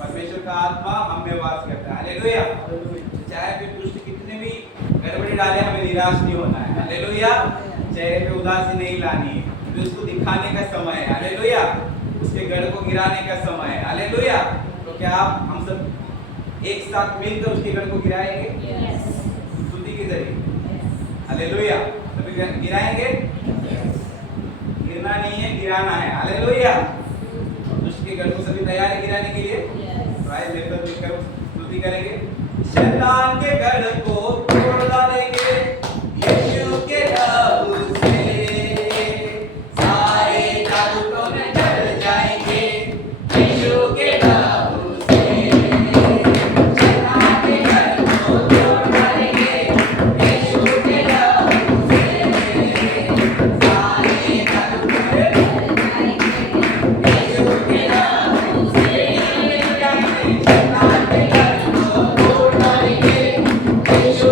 परमेश्वर का आत्मा हम में वास करता है। हालेलुया। चाहे फिर दुष्ट कितने भी गड़बड़ी डाले, हमें निराश नहीं होना है। हालेलुया। चेहरे पे उदासी नहीं लानी है, फिर उसको दिखाने का समय है। हालेलुया। उसके गढ़ को गिराने का समय है। हालेलुया। तो क्या आप हम सब एक साथ मिलकर उसके गढ़ को गिराएंगे? स्तुति के जरिए। हालेलुया। सभी गिराएंगे? गिरना नहीं है, गिराना है। हालेलुया। दुष्ट के गढ़ को सभी तैयार है गिराने के लिए? तो आइए मिलकर स्तुति करेंगे। शैतान के गढ़ को तोड़ डालेंगे यीशु के लहू से, सारे जादू टोने जल जाएंगे यीशु के लहू से। शैतान के गढ़ को तोड़ डालेंगे यीशु के लहू से, सारे जादू टोने जल जाएंगे यीशु के लहू से। शैतान के गढ़ को तोड़ डालेंगे यीशु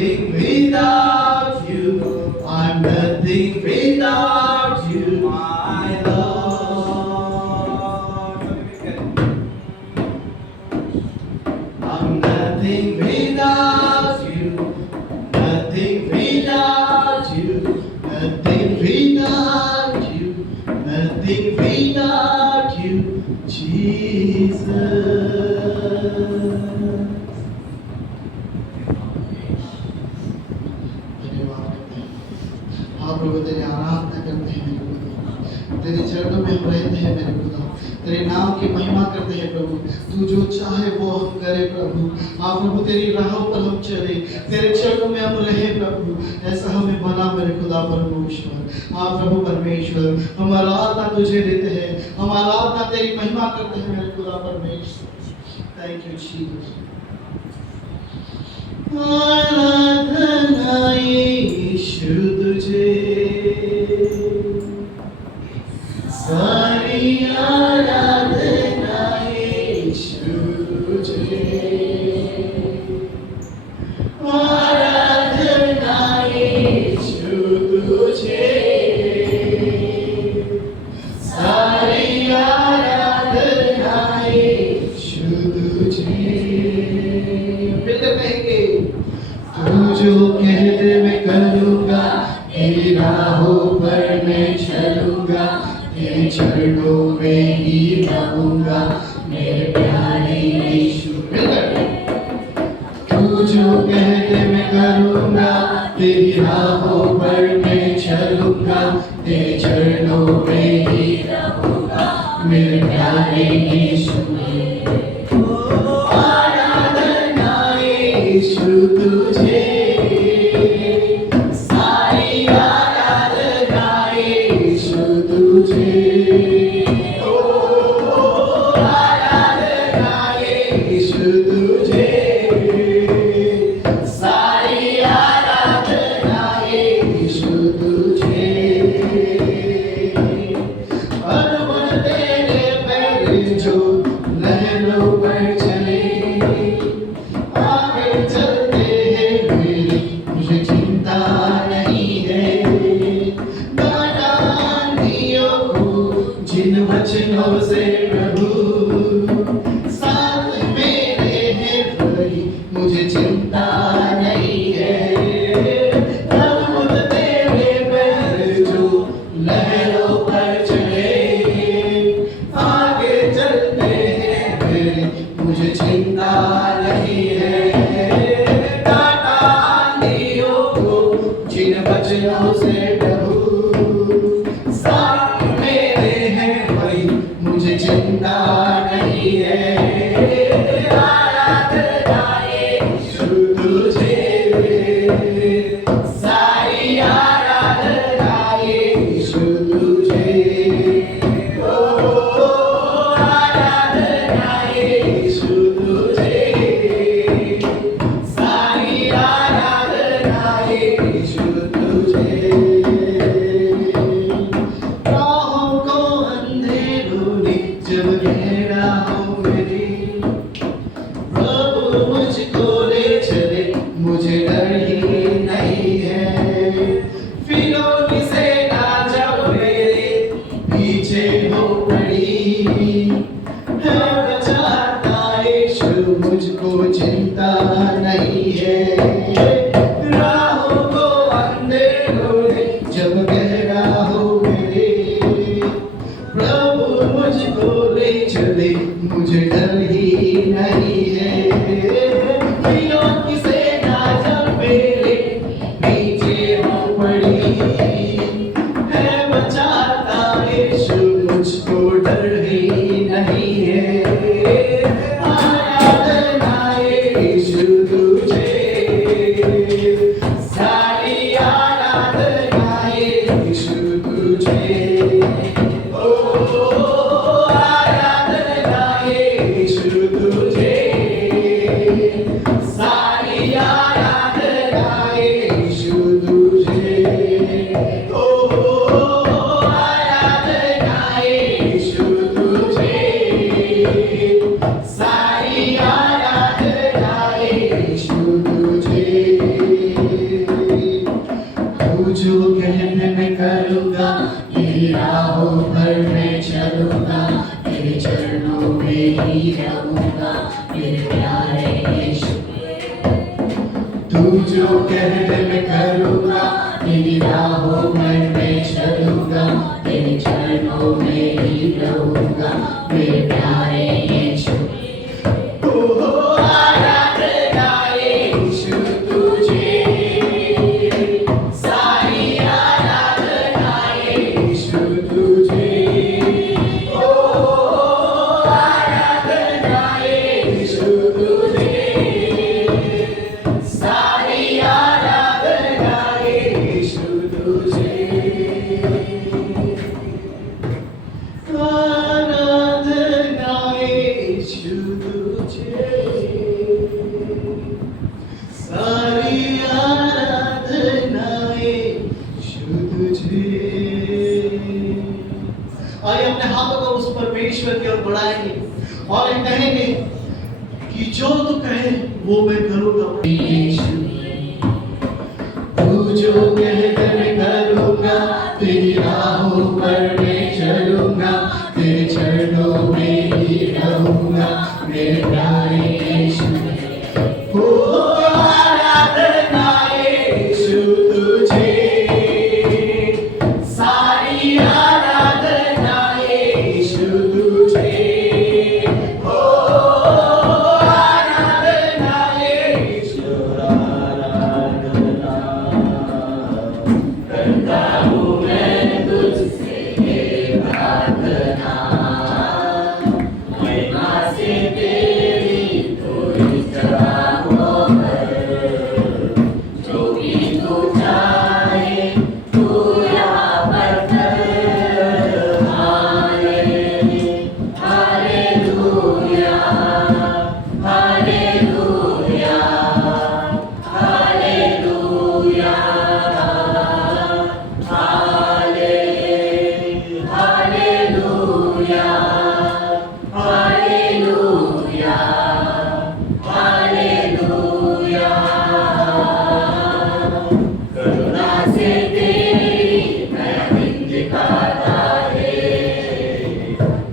nothing without you. I'm nothing without you, my Lord. I'm nothing without you. Nothing without you. Nothing without you. Nothing without you, Jesus. हाँ प्रभु तेरी आराधना करते हैं मेरे खुदा, तेरे चरणों में हम रहते हैं मेरे खुदा, तेरे नाम की महिमा करते हैं प्रभु। तू जो चाहे वो हम करें प्रभु। हाँ प्रभु तेरी राहों पर हम चले, तेरे चरणों में हम रहे प्रभु। ऐसा हमें बना मेरे खुदा परमेश्वर। हाँ प्रभु परमेश्वर, हम आराधना तुझे देते हैं, हम आराधना तेरी महिमा करते हैं मेरे खुदा परमेश्वर। Thank you Jesus. आराधना यीशु तुझे, सारी आराधना यीशु तुझे, आराधना यीशु तुझे, सारी आराधना यीशु तुझे। फिर कहेंगे तू जो कह दे मैं करूँगा, तेरी राहों पर मैं चलूँगा, तेरे चरणों में ही रहूँगा मेरे प्यारे यीशु। तू जो कह दे मैं करूँगा, तेरी राहों पर मैं चलूँगा, तेरे चरणों में ही रहूँगा मेरे प्यारे यीशु। आराधना यीशु तुझे, सारी आराधना यीशु तुझे, ओ आराधना यीशु तुझे, सारी आराधना यीशु तुझे। अर्पण तेरे पैर जो लहरों पर चले, आगे चलते हैं मेरे, मुझे चिंता नहीं है। आंधियों को जिन वचनों से प्रभु साथ मेरे हैं भाई, मुझे चिंता नहीं है। अर्पण तेरे पैर जो लहरों पर चले, आगे चलते हैं मेरे, मुझे चिंता नहीं है। आंधियों को जिन वचनों से प्रभु साथ मेरे हैं भाई, मुझे चिंता नहीं है। आराधना यीशु तुझे, सारी आराधना यीशु तुझे, ओ आराधना यीशु तुझे, सारी आराधना यीशु तुझे। राहों को अंधेरों ने जब घेरा हो मेरी, प्रभु मुझको ले चले, मुझे डर ही नहीं है। फिरौनी सेना जब मेरे पीछे हो पड़ी, है बचाता यीशु, मुझको चिंता नहीं है। राहों को अंधेरों ने जब गहरा हो मेरे, प्रभु मुझको ले चले, मुझे डर ही नहीं है। फिरौनी सेना जब मेरे पीछे हो पड़ी, है बचाता यीशु, मुझको डर ही नहीं है। आराधना यीशु तुझे, जो कह दे मैं करूँगा, तेरी राहों में मैं चलूँगा, तेरे चरणों में ही रहूँगा, मेरे प्यारे यीशु। आराधना यीशु तुझे, सारी आराधना यीशु तुझे। आराधना यीशु तुझे, सारी आराधना यीशु तुझे। आराधना यीशु तुझे, सारी आराधना यीशु तुझे। आइए अपने हाथों को उस परमेश्वर की ओर बढ़ाएंगे और ये कहेंगे कि जो तू कहे वो मैं करूँगा। यीशु तू जो कहे मैं करूँगा, तेरी राहों पर मैं चलूँगा, तेरे चरणों में ही रहूँगा, मेरे प्यारे यीशु। ओ आराधना यीशु तुझे, सारी आराधना यीशु तुझे। ओ आराधना यीशु, आराधना करता हूँ मैं तुझसे ये प्रार्थना, महिमा से तेरी तो इस जगहों पर, जो भी तू चाहे तू यहाँ पर कर। हालेलुया, हालेलुया, हालेलुया, हालेलुया, हालेलुया, हालेलुया। करुणा से तेरी नया दिन दिखाता है,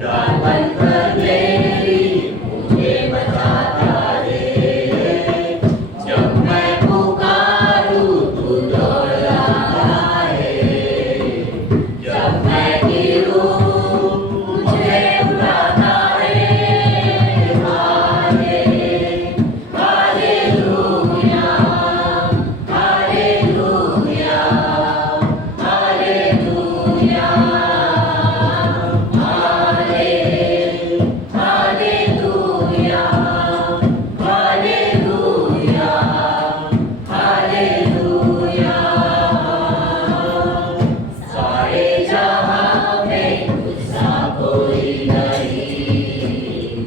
डाल बनकर तेरी मुझे बचाता है। जब मैं पुकारूं तू दौड़ आता है, जब मैं गिरूं मुझे उठाता है। हालेलुया, हालेलुया, हालेलुया, हालेलुया, हालेलुया, हालेलुया। सारे जहां में तुझसा कोई नहीं,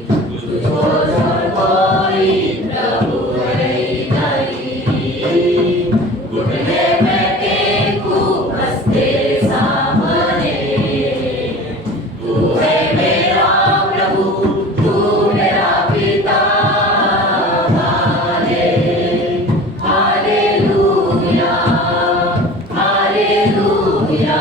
तुझको जो कोई प्रभु है नहीं। घुटने में टेकूं बस तेरे सामने, तू है मेरा प्रभु, तू मेरा पिता। हालेलुया, हालेलुया, हालेलुया,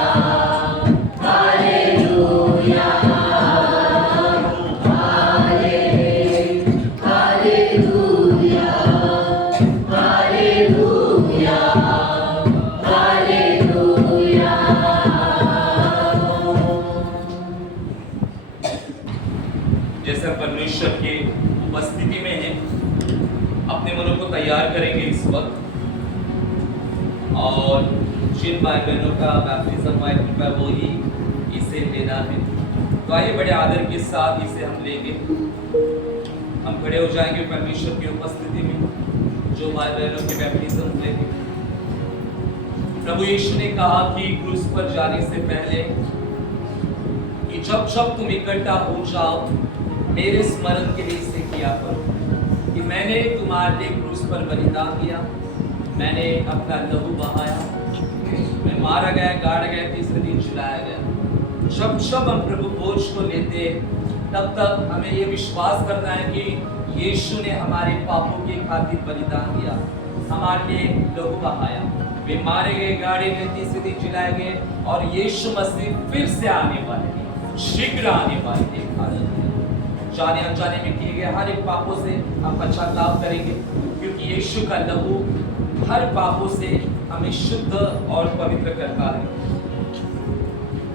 हालेलुया, हालेलुया, हालेलुया। जैसे हम परमेश्वर के उपस्थिति में हैं, अपने मनों को तैयार करेंगे इस वक्त, और जिन भाई बहनों का बैप्टिज्म हुआ है कृपया वो ही इसे लेना है। तो आइए बड़े आदर के साथ इसे हम लेंगे। हम खड़े हो जाएंगे परमेश्वर की उपस्थिति में, जो भाई बहनों के बैप्टिज्म हुए थे। प्रभु यीशु ने कहा कि क्रूस पर जाने से पहले कि जब जब तुम इकट्ठा हो जाओ, मेरे स्मरण के लिए इसे किया करो कि मैंने तुम्हारे लिए क्रूस पर बलिदान दिया, मैंने अपना लहू बहाया, मैं मारा गया, गाड़ा गया, तीसरे दिन जिलाया गया। जब जब हम प्रभु बोझ को लेते तब तक हमें ये विश्वास करना है कि यीशु ने हमारे पापों के खातिर बलिदान दिया, हमारे लिए लहू बहाया, वे मारे गए, गाड़े गए, तीसरे दिन जिलाए गए, और यीशु मसीह फिर से आने वाले हैं, शीघ्र आने वाले हैं। जाने अनजाने में किए गए हर एक पापों से हम पश्चाताप करेंगे, क्योंकि यीशु का लहू हर पापों से हमें शुद्ध और पवित्र करता है।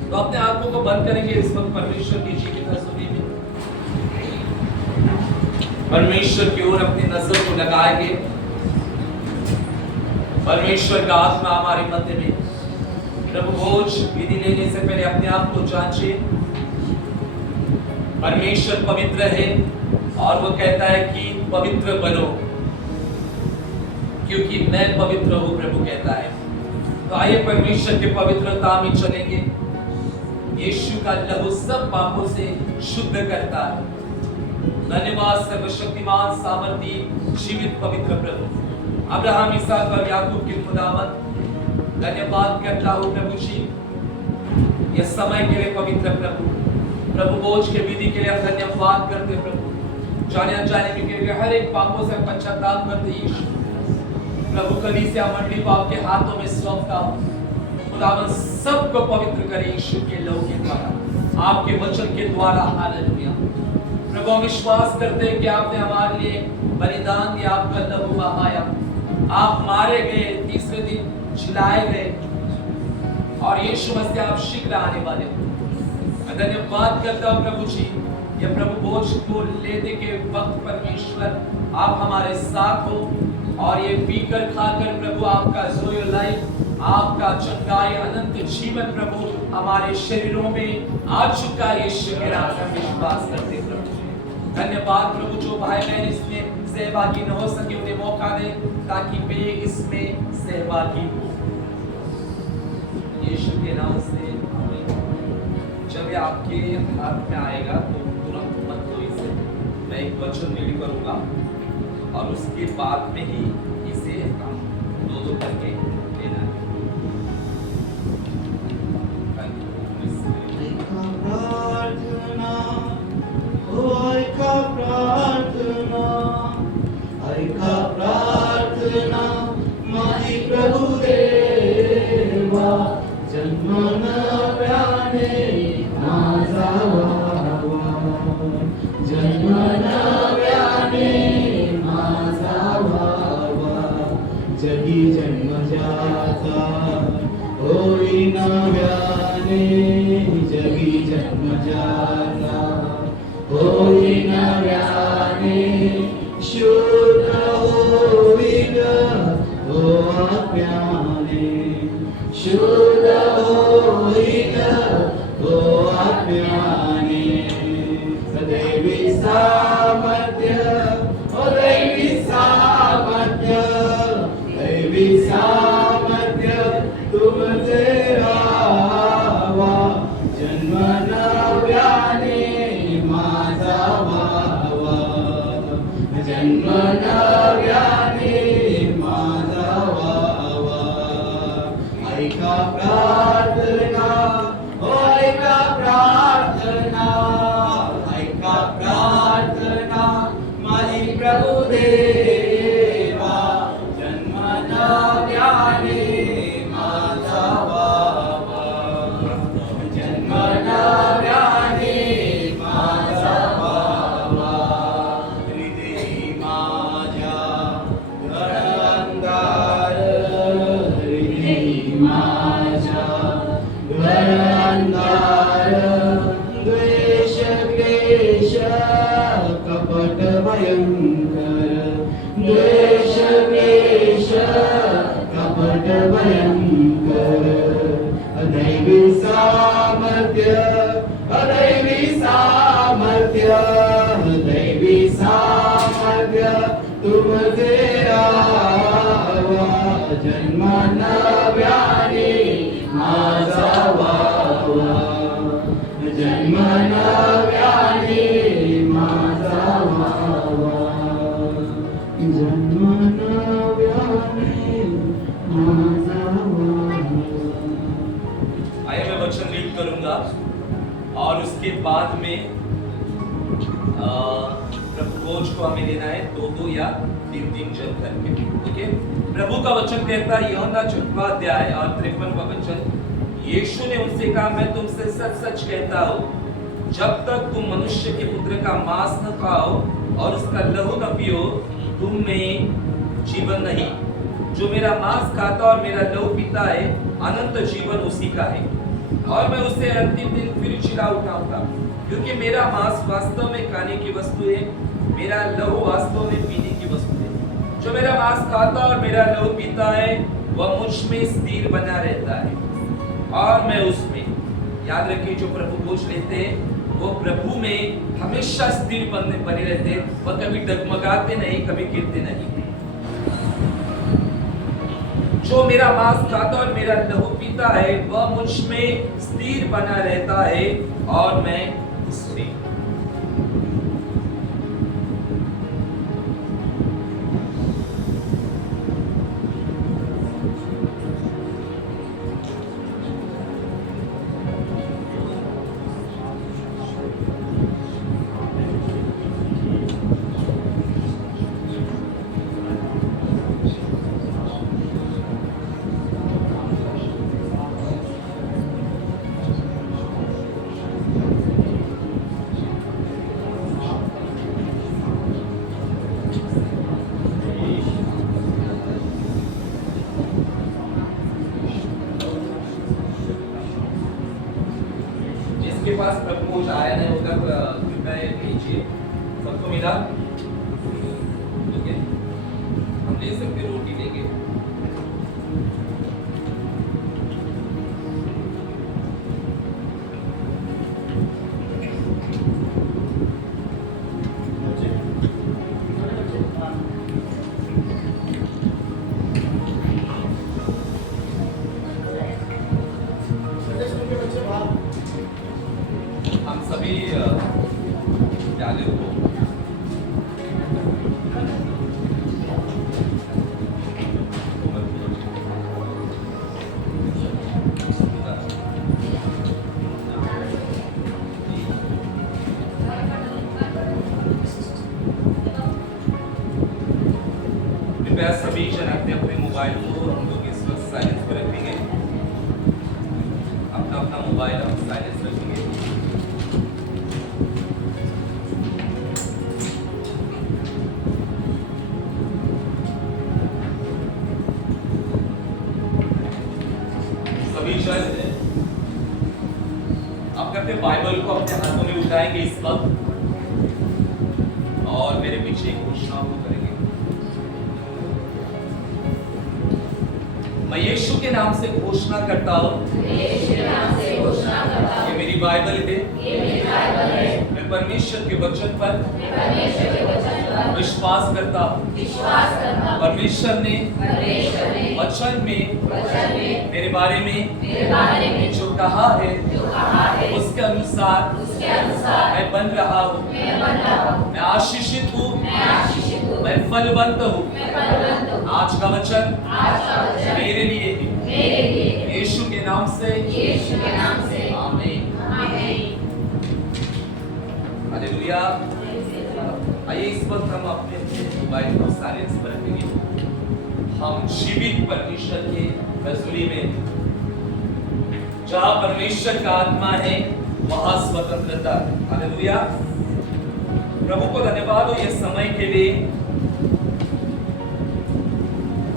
तो अपने आंखों को बंद करेंगे इस वक्त परमेश्वर की जीवित हसूरी में, परमेश्वर की ओर अपनी नजर को लगाएंगे। परमेश्वर का आत्मा हमारे मध्य में। प्रभु भोज विधि लेने से पहले अपने आप को जांचे। परमेश्वर पवित्र है और वो कहता है कि पवित्र बनो क्योंकि मैं पवित्र हूं, प्रभु कहता है। तो आइए परमेश्वर के पवित्रता में चलेंगे। यीशु का लहू सब पापों से शुद्ध करता है। धन्यवाद सर्वशक्तिमान सामर्थी जीवित पवित्र प्रभु, अब्राहम, इसहाक और याकूब के खुदावंद, धन्यवाद करता हूं प्रभु जी यह समय के लिए पवित्र प्रभु। प्रभु बोझ के विधि के लिए हम धन्यवाद करते प्रभु। जाने अनजाने में के हर एक पापों से पश्चाताप करते यीशु। प्रभु कलीसिया मंडली को आपके हाथों में सौंपता हूं। खुदावंद सबको पवित्र करे यीशु के लहू के द्वारा, आपके वचन के द्वारा। हालेलुया। प्रभु हम विश्वास करते हैं कि आपने हमारे लिए बलिदान दिया, आपका लहू बहाया, आप मारे गए, तीसरे दिन जिलाए गए और यीशु मसीह आप शीघ्र आने वाले। मैं धन्यवाद करता हूं प्रभु जी, ये प्रभु बोझ को लेने के वक्त परमेश्वर आप हमारे साथ हो और ये पीकर खाकर प्रभु आपका जोय लाइफ, आपका चंगाई, अनंत जीवन प्रभु हमारे शरीरों में आ चुका है। यीशु के नाम में विश्वास करते प्रभु। धन्यवाद प्रभु, जो भाई बहन इसमें सहभागी न हो सके उन्हें मौका दे ताकि वे इसमें सहभागी हो। यीशु के नाम से आमीन। जब ये आपके हाथ में आएगा तो तुरंत मत लो इसे। मैं एक वचन रीड करूंगा और उसके बाद में ही इसे हम दो करके लेना है। ऐका प्रार्थना माझी प्रभु देवा, जन्म नव्याने माझा व्हावा, जन्म नव्याने माझा व्हावा, जगी जन्म जाता होई नव्याने, जगी जन्म जाता होई नव्याने, शुद्ध होईल हो आत्म्याने, शुद्ध होईल हो आत्म्याने, दैवी सामर्थ्य, ओ दैवी सामर्थ्य, दैवी सामर्थ्य तुमचे राहावा, जन्म नव्याने माझा व्हावा, जन्म नव्याने माझा व्हावा, ऐका प्रार्थना, ओ ऐका प्रार्थना, ऐका प्रार्थना माझी प्रभु देवा, जन्म नव्याने माझा व्हावा, जन्म नव्याने माझा व्हावा, हृदय माझ्या घरांदार, हृदय माझ्या घरांदार, द्वेष क्लेश कपट भयंकर, द्वेष क्लेश कपट भयंकर, अदैवी सामर्थ्य, अदैवी सामर्थ्य, दैवी सामर्थ्य तुमचे राहावा, जन्म नव्याने माझा व्हावा, जन्म नव्याने माझा व्हावा, जन्म नव्याने माझा व्हावा। आइए मैं वचन रीड करूंगा और उसके बाद में प्रभु बोझ को हमें लेना है दो या तीन जन करके। ओके, प्रभु का वचन कहता है यूहन्ना 4वां अध्याय और 53वां वचन, यीशु ने उनसे कहा, मैं तुमसे सच सच कहता हूँ, जब तक तुम मनुष्य के पुत्र का मांस न खाओ और उसका लहू न पियो, तुम में जीवन नहीं। जो मेरा मांस खाता और मेरा लहू पीता है, अनंत जीवन उसी का है, और मैं उसे अंतिम दिन फिर जिला उठाऊंगा। क्योंकि मेरा मांस वास्तव में खाने की वस्तु है, मेरा लहू वास्तव में पीने की वस्तु है। जो मेरा मांस खाता और मेरा लहू पीता है, वह मुझ में स्थिर बना रहता है और मैं उसमें। याद रखिए, जो प्रभु पूछ लेते हैं वो प्रभु में हमेशा स्थिर बने रहते हैं। वह कभी डगमगाते नहीं, कभी गिरते नहीं। जो मेरा मांस खाता और मेरा लहू पीता है, वह मुझ में स्थिर बना रहता है और मैं उसमें। जिसके पास प्रभु कुछ आया नहीं होगा, कृपया भेजिए। सबको मिला? ठीक है, हम ले सकते, रोटी लेंगे। हम सभी डाले हो कृपया सभी जन अपने अपने मोबाइल को हम लोग इस वक्त साइलेंस पर रखेंगे। अपना अपना मोबाइल हम साइलेंस रखेंगे। सभी जन अपने बाइबल को अपने हाथों में उठाएंगे इस वक्त और मेरे पीछे घोषणा को करेंगे। मैं यीशु के नाम से घोषणा करता हूँ, ये मेरी बाइबल है, मैं परमेश्वर के वचन पर विश्वास करता हूँ। परमेश्वर ने वचन में मेरे बारे में जो कहा है उसके अनुसार मैं बन रहा हूँ। मैं आशीषित हूँ, मैं फलवंत हूँ। आज का वचन मेरे लिए है, यीशु के नाम से आमीन। हालेलुया। आइए इस वक्त हम अपने मोबाइल को साइलेंस पर रखेंगे। हम जीवित परमेश्वर के हजूरी में, जहाँ परमेश्वर का आत्मा है वहाँ स्वतंत्रता। हालेलुया। प्रभु को धन्यवाद हो ये समय के लिए।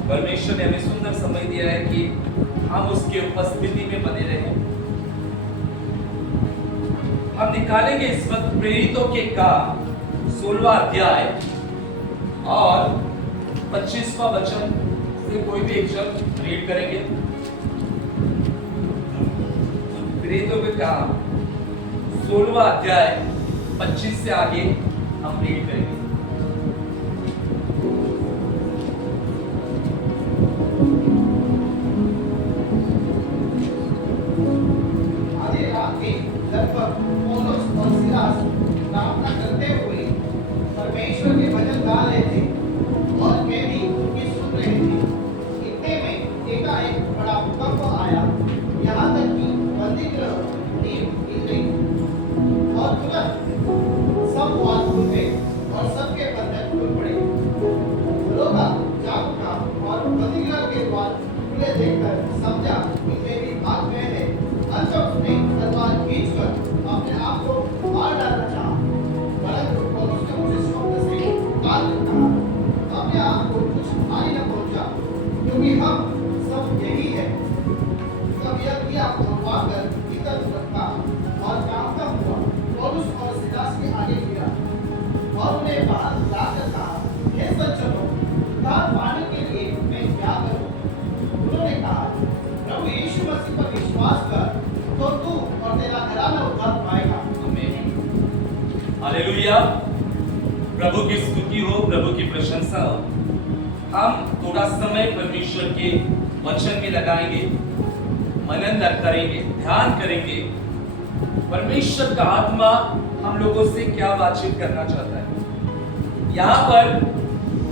परमेश्वर ने हमें सुंदर समय दिया है कि हम उसके उपस्थिति में बने रहें। हम निकालेंगे इस वक्त प्रेरितों के काम 16वां अध्याय और 25वां वचन से कोई भी एक शब्द रीड करेंगे। प्रेरितों के काम 16वां अध्याय 25 से आगे हम रीड करेंगे। लगभग पौलुस और सिलास प्रार्थना करते हुए परमेश्वर के भजन गा रहे थे और कैदी उनकी सुन रहे थे। इतने में एकाएक बड़ा भूकंप आया, यहाँ तक कि बंदीगृह नींव हिल गई और तुरंत सब द्वार खुल गए और सबके बंधन खुल पड़े। दरोगा जाग उठा और बंदीगृह के द्वार क्योंकि हम सब यही है। तब यह किया भरवाकर भीतर रखा और कांपता हुआ पौलुस और सीलास के आगे गिरा और उन्हें बाहर लाकर कहा, हे सज्जनों, उद्धार पाने के लिए मैं क्या करूं? उन्होंने कहा, प्रभु यीशु मसीह पर विश्वास कर तो तू और तेरा घराना उद्धार पाएगा। हालेलुया। प्रभु की स्तुति हो, प्रभु की प्रशंसा हो। हम थोड़ा समय परमेश्वर के वचन में लगाएंगे, मनन करेंगे, ध्यान करेंगे। परमेश्वर का आत्मा हम लोगों से क्या बातचीत करना चाहता है। यहाँ पर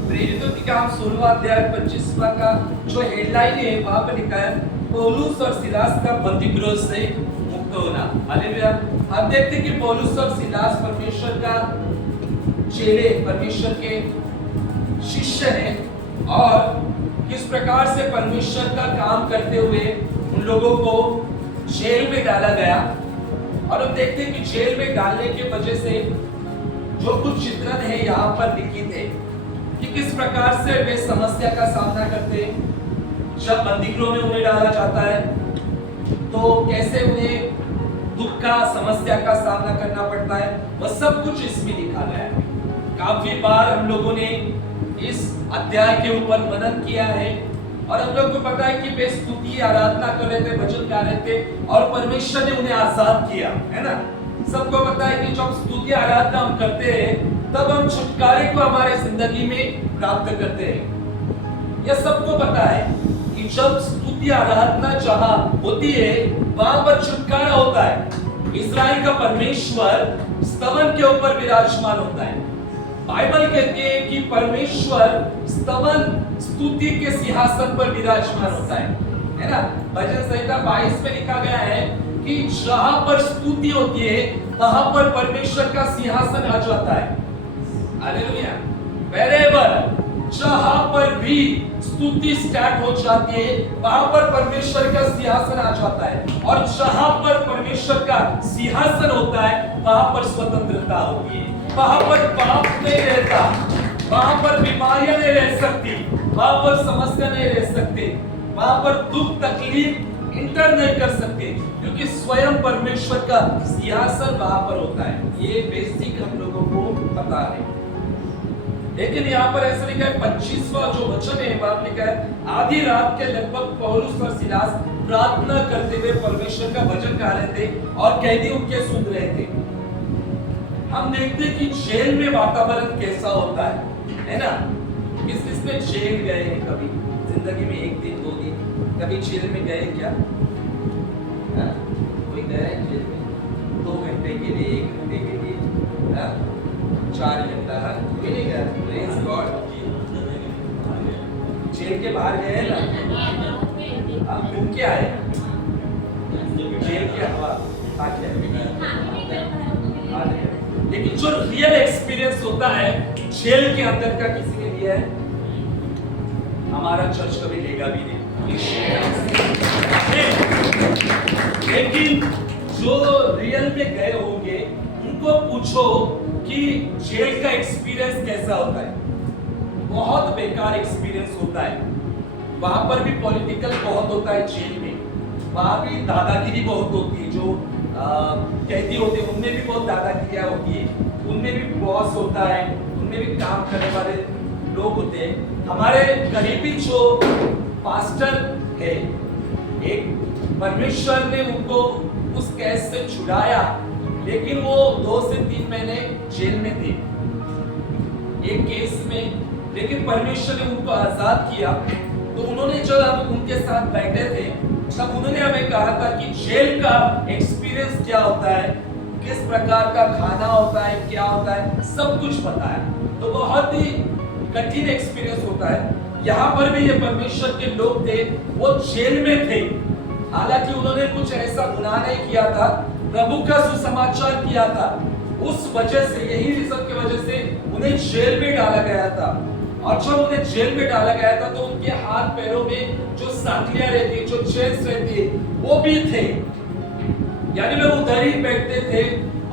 प्रेरितों की काम 16वां अध्याय 25वां का जो हेडलाइन है वहां पर लिखा है पौलुस और सिलास का बंदीगृह से मुक्त होना। हालेलुया। हम देखते हैं कि पौलुस और सिलास परमेश्वर का चेले, परमेश्वर के शिष्य हैं और किस प्रकार से परमेश्वर का काम करते हुए उन लोगों को जेल में डाला गया। और हम देखते हैं कि जेल में डालने के वजह से जो कुछ चित्रण है यहाँ पर लिखित है कि किस प्रकार से वे समस्या का सामना करते हैं। जब बंदीगृह में उन्हें डाला जाता है तो कैसे उन्हें दुख का, समस्या का सामना करना पड़ता है, वह सब कुछ इसमें लिखा गया है। काफी बार हम लोगों ने इस अध्याय के ऊपर मनन किया है और हम लोग को पता है कि वे स्तुति आराधना कर रहे थे, भजन गा रहे थे और परमेश्वर ने उन्हें आजाद किया, है ना। सबको पता है कि जब स्तुति आराधना हम करते हैं तब हम छुटकारे को हमारे जिंदगी में प्राप्त करते हैं। यह सबको पता है कि जब स्तुति आराधना जहां होती है वहां पर छुटकारा होता है। इस्राएल का परमेश्वर स्तवन के ऊपर विराजमान होता है। बाइबल कहती है कि परमेश्वर स्तवन स्तुति के सिंहासन पर विराजमान होता है ना। भजन संहिता 22 में लिखा गया है कि जहां पर स्तुति होती है वहां पर परमेश्वर का सिंहासन आ जाता है। हालेलुया। वेरेवर जहां पर भी स्तुति स्टार्ट हो जाती है वहां पर परमेश्वर का सिंहासन आ जाता है और जहां पर परमेश्वर का सिंहासन होता है वहां पर स्वतंत्रता होती है। वहां पर पाप नहीं रहता, वहां पर बीमारियां नहीं रह सकती, वहां पर समस्या नहीं रह सकती, वहां पर दुख तकलीफ इंटर नहीं कर सकते क्योंकि स्वयं परमेश्वर का सिंहासन वहां पर होता है। ये बेसिक हम लोगों को पता है। लेकिन यहाँ पर ऐसा लिखा है 25वां जो वचन है वहां लिखा है आधी रात के लगभग पौलुस और सिलास प्रार्थना करते हुए परमेश्वर का भजन गा रहे थे और कैदी उनके सुन रहे थे। हम देखते हैं कि जेल में वातावरण कैसा होता है ना। किस किस में जेल गए हैं कभी जिंदगी में, 1 दिन 2 दिन कभी जेल में गए क्या? कोई गया है जेल में 2 घंटे के लिए, 1 घंटे के लिए, 4 घंटा? कोई नहीं गया। Praise God. जेल के बाहर गए ना, आप घूम के आए, जेल की हवा खा के आए। लेकिन जो रियल एक्सपीरियंस होता है जेल के अंदर का किसी ने लिया है? हमारा चर्च कभी लेगा भी नहीं। लेकिन जो रियल में गए होंगे उनको पूछो कि जेल का एक्सपीरियंस कैसा होता है। बहुत बेकार एक्सपीरियंस होता है। वहां पर भी पॉलिटिकल बहुत होता है जेल में, वहां भी दादागिरी बहुत होती है। जो कैदी होते हैं उनमें भी बहुत दादागिरियां होती है, उनमें भी बॉस होता है, उनमें भी काम करने वाले लोग होते हैं। हमारे करीबी जो पास्टर है, एक परमेश्वर ने उनको उस कैद से छुड़ाया, लेकिन वो 2 से 3 महीने जेल में थे एक केस में। लेकिन परमेश्वर ने उनको आजाद किया। तो उन्होंने जब हम उनके साथ बैठे थे तब उन्होंने हमें कहा था कि जेल का एक्सपीरियंस क्या होता है, किस प्रकार का खाना होता है, क्या होता है, सब कुछ पता है। तो बहुत ही कठिन एक्सपीरियंस होता है। यहाँ पर भी ये परमेश्वर के लोग थे, वो जेल में थे। हालांकि उन्होंने कुछ ऐसा गुनाह नहीं किया था, प्रभु का सुसमाचार किया था। उस वजह से, यही रीजन की वजह से उन्हें जेल में डाला गया था। और जब उन्हें जेल में डाला गया था तो उनके हाथ पैरों में जो सांकलियां रहती, जो चेन्स रहती, वो भी थे। यानी वे उधर ही बैठते थे।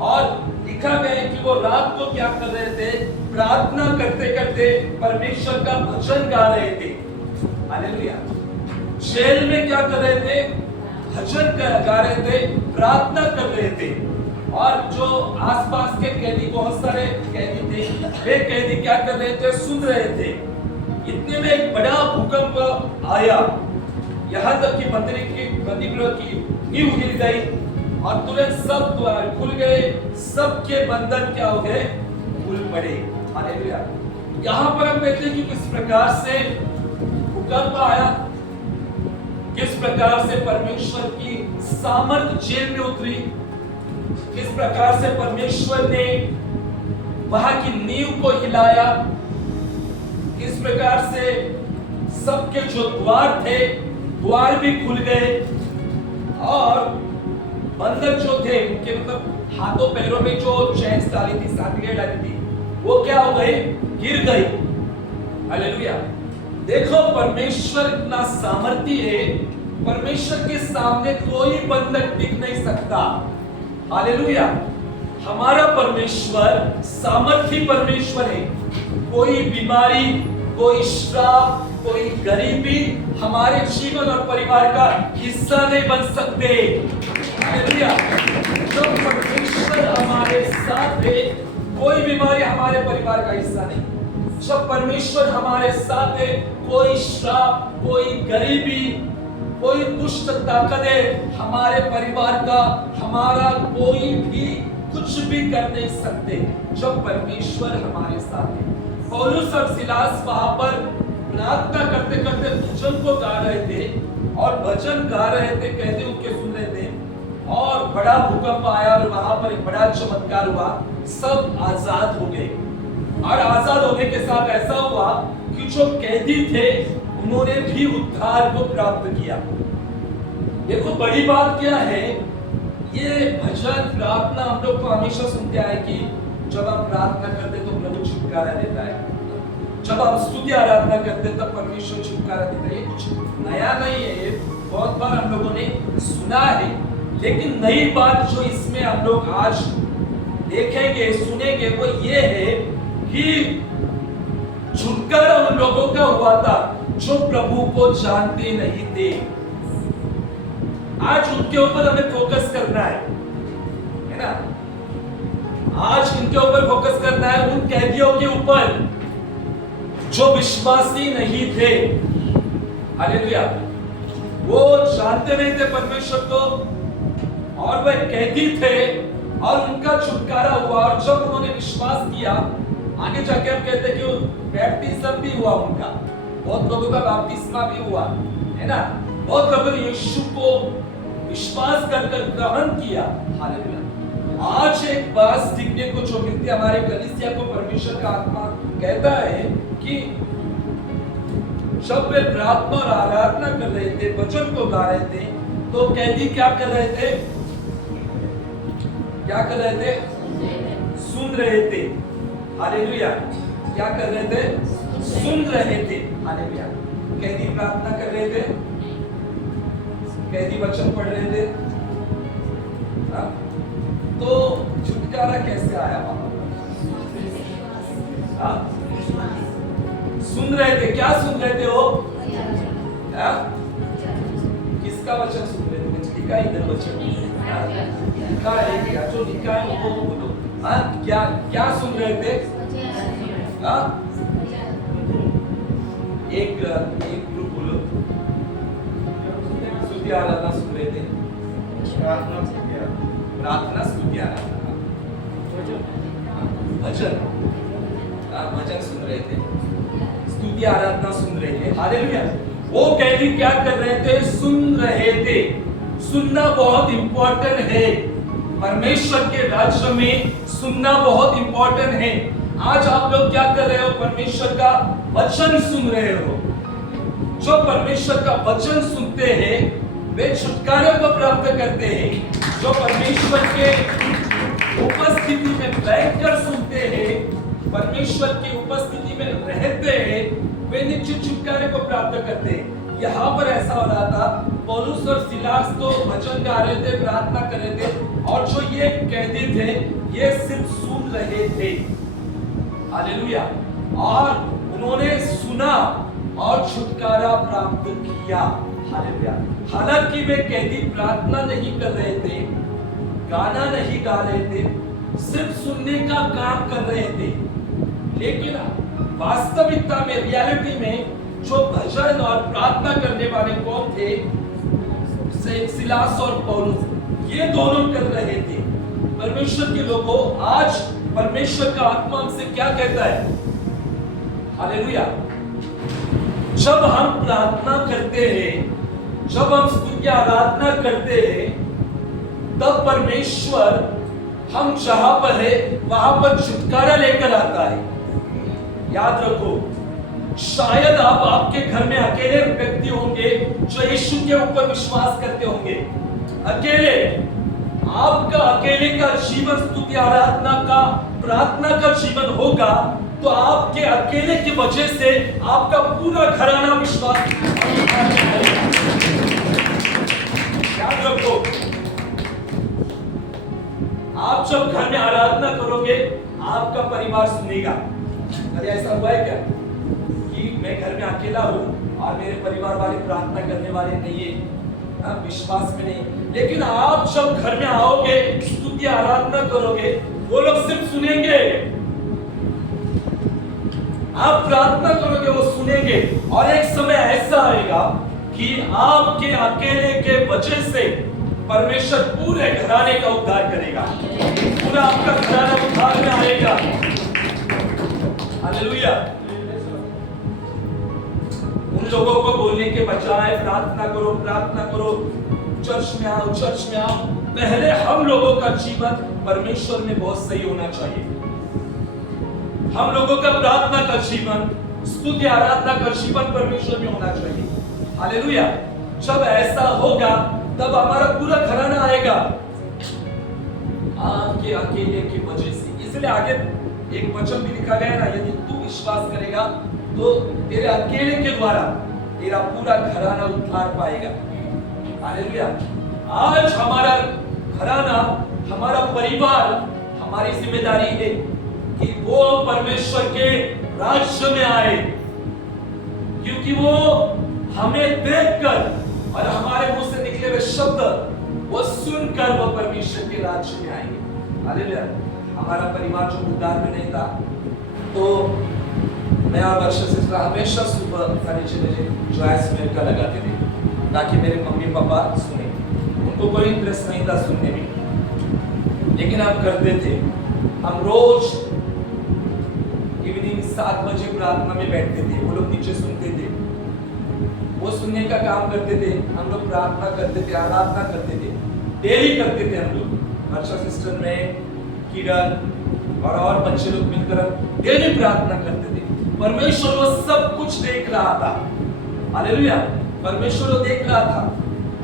और लिखा गया है कि वो रात को क्या कर रहे थे? प्रार्थना करते करते परमेश्वर का भजन गा रहे थे। हालेलुया। जेल में क्या कर रहे थे? भजन गा रहे थे, प्रार्थना कर रहे थे। और जो आसपास के कैदी, बहुत सारे कैदी थे, वे कैदी क्या कर रहे थे? सुन रहे थे। इतने में एक बड़ा भूकंप आया, यहाँ तक कि बंदीगृह की नींव हिल गई और तुरंत सब द्वार खुल गए, सबके बंधन क्या हो गए? खुल पड़े। हालेलुया। यहाँ पर हम देखते हैं कि किस प्रकार से भूकंप आया, किस प्रकार से परमेश्वर की सामर्थ जेल में उतरी, किस प्रकार से परमेश्वर ने वहां की नींव को हिलाया, किस प्रकार से सबके जो द्वार थे द्वार भी खुल गए और बंधक जो थे उनके मतलब हाथों पैरों में जो चेन्स डाली थी, सांकलियां डाली थी, वो क्या हो गई? गिर गई। हालेलुया। देखो परमेश्वर इतना सामर्थी है, परमेश्वर के सामने कोई बंधक टिक नहीं सकता। हालेलुया। हमारा परमेश्वर सामर्थी परमेश्वर है। कोई बीमारी, कोई श्राप, कोई गरीबी हमारे जीवन और परिवार का हिस्सा नहीं बन सकते। हालेलुया। जब परमेश्वर हमारे साथ है, कोई बीमारी हमारे परिवार का हिस्सा नहीं। जब परमेश्वर हमारे साथ है, कोई श्राप, कोई गरीबी, कोई दुष्ट ताकतें हमारे परिवार का, हमारा कोई भी कुछ भी कर नहीं सकते जब परमेश्वर हमारे साथ है। पौलुस और सिलास वहां पर प्रार्थना करते करते भजन को गा रहे थे और भजन गा रहे थे, कहते उनके सुन रहे थे और बड़ा भूकंप आया और वहां पर एक बड़ा चमत्कार हुआ, सब आजाद हो गए। और आजाद होने के साथ ऐसा हुआ कि जो कैदी थे उन्होंने भी उद्धार को प्राप्त किया। देखो बड़ी बात क्या है, ये भजन प्रार्थना हम लोग को हमेशा सुनते आए कि जब हम प्रार्थना करते तो प्रभु छुटकारा देता है, जब हम स्तुति आराधना करते तब परमेश्वर छुटकारा देता है। ये कुछ नया नहीं है, बहुत बार हम लोगों ने सुना है, लेकिन नई बात जो इसमें हम लोग आज देखेंगे, सुनेंगे, वो ये है कि छुटकारा उन लोगों का हुआ था जो प्रभु को जानते नहीं थे। आज उनके ऊपर हमें फोकस करना है ना? आज उनके ऊपर फोकस करना है, उन कैदियों के ऊपर जो विश्वासी नहीं थे। हालेलुया। वो जानते नहीं थे परमेश्वर को और वह कैदी थे और उनका छुटकारा हुआ। और जब उन्होंने विश्वास किया, आगे जाके हम कहते हैं कि बैप्टिज्म भी हुआ उनका, बहुत लोगों का बपतिस्मा भी हुआ, है ना? बहुत लोगों ने यीशु को विश्वास कर ग्रहण किया। हालेलुया। आज एक बात सीखने को जो मिलती है हमारे कलीसिया को, परमेश्वर का आत्मा कहता है कि जब वे प्रार्थना और आराधना कर रहे थे, वचन को गा रहे थे, तो कैदी क्या कर रहे थे? क्या कर रहे थे? सुन रहे थे। हालेलुया। क्या कर रहे थे? सुन रहे थे। हालेलुया। कैदी प्रार्थना कर रहे थे, कैदी वचन पढ़ रहे थे। तो छुटकारा कैसे आया वहां? सुन रहे थे। क्या सुन रहे थे वो? किसका वचन सुन रहे थे? लिखा है इधर वचन, लिखा है क्या? जो लिखा है वो बोलो। क्या क्या सुन रहे थे? एक ग्रुप बोलो। स्तुति आराधना सुन रहे थे। प्रार्थना स्तुति आराधना, भजन भजन सुन रहे थे, स्तुति आराधना सुन रहे थे। हालेलुया। वो कैदी क्या कर रहे थे? सुन रहे थे। सुनना बहुत इंपॉर्टेंट है। परमेश्वर के राज्य में सुनना बहुत इंपॉर्टेंट है। आज आप लोग क्या कर रहे हो? परमेश्वर का वचन सुन रहे हो। जो परमेश्वर का वचन सुनते हैं वे छुटकारे को प्राप्त करते हैं। जो परमेश्वर के उपस्थिति में बैठकर सुनते हैं, परमेश्वर की उपस्थिति में रहते हैं, वे निश्चित छुटकारे को प्राप्त करते हैं। यहाँ पर ऐसा हो रहा था, पौलुस और सिलास तो वचन गा रहे थे, प्रार्थना कर रहे थे, और जो ये कैदी थे ये सिर्फ सुन रहे थे। हालेलुया। और उन्होंने सुना और छुटकारा प्राप्त किया। हालेलुया। हालांकि वे कैदी प्रार्थना नहीं कर रहे थे, गाना नहीं गा रहे थे, सिर्फ सुनने का काम कर रहे थे, लेकिन वास्तविकता में, रियलिटी में जो भजन और प्रार्थना करने वाले कौन थे? सिलास और पौलुस, ये दोनों कर रहे थे। परमेश्वर के लोगों, आज परमेश्वर का आत्मा हमसे क्या कहता है? हालेलुया। जब हम प्रार्थना करते हैं, जब हम स्तुति आराधना करते हैं, तब परमेश्वर हम जहां पर है वहां पर छुटकारा लेकर आता है। याद रखो, शायद आप आपके घर में अकेले व्यक्ति होंगे जो यीशु के ऊपर विश्वास करते होंगे। अकेले, आपका अकेले का जीवन स्तुति आराधना का, प्रार्थना का जीवन होगा, तो आपके अकेले की वजह से आपका पूरा घराना विश्वास। याद रखो, आप जब घर में आराधना करोगे, आपका परिवार सुनेगा। अरे ऐसा हुआ है क्या कि मैं घर में अकेला हूं और मेरे परिवार वाले प्रार्थना करने वाले नहीं है, विश्वास में नहीं, लेकिन आप जब घर में आओगे, स्तुति आराधना करोगे, वो लोग सिर्फ सुनेंगे। आप प्रार्थना करोगे, वो सुनेंगे, और एक समय ऐसा आएगा कि आपके अकेले के वजह से परमेश्वर पूरे घराने का उद्धार करेगा। पूरा आपका घराना उद्धार में आएगा। हालेलुया। उन लोगों को बोलने के बजाय प्रार्थना करो, प्रार्थना करो, चर्च में आओ, चर्च में आओ, पहले हम लोगों का जीवन परमेश्वर में बहुत सही होना चाहिए। हम लोगों का प्रार्थना का जीवन, स्तुति आराधना का जीवन परमेश्वर में होना चाहिए। हालेलुया। जब ऐसा होगा तब हमारा पूरा घराना आएगा। आपके अकेले की वजह से, इसलिए आगे एक वचन भी लिखा गया है ना, यदि तू विश्वास करेगा तो तेरे अकेले के द्वारा तेरा पूरा घराना उद्धार पाएगा। हालेलुया। आज हमारा घराना, हमारा परिवार, हमारी जिम्मेदारी है कि वो परमेश्वर के राज्य में आए, क्योंकि वो हमें देखकर और हमारे मुंह से निकले हुए शब्द वो सुनकर वो परमेश्वर के राज्य में आएंगे। हालेलुया। हमारा परिवार जो उद्धार में नहीं था, तो मैं और वर्षा सिस्टर हमेशा सुबह 6:30 बजे जॉयस मिल का लगाते थे ताकि मेरे मम्मी पापा सुने। उनको कोई इंटरेस्ट नहीं था सुनने में, लेकिन हम करते थे। हम रोज इवनिंग 7 बजे प्रार्थना में बैठते थे, वो लोग नीचे सुनते थे, वो सुनने का काम करते थे, हम लोग प्रार्थना करते थे, आराधना करते थे, डेली करते थे हम लोग। वर्षा सिस्टर में किरण और बच्चे लोग मिलकर डेली प्रार्थना करते थे। परमेश्वर वो सब कुछ देख रहा था। हालेलुया। परमेश्वर वो देख रहा था,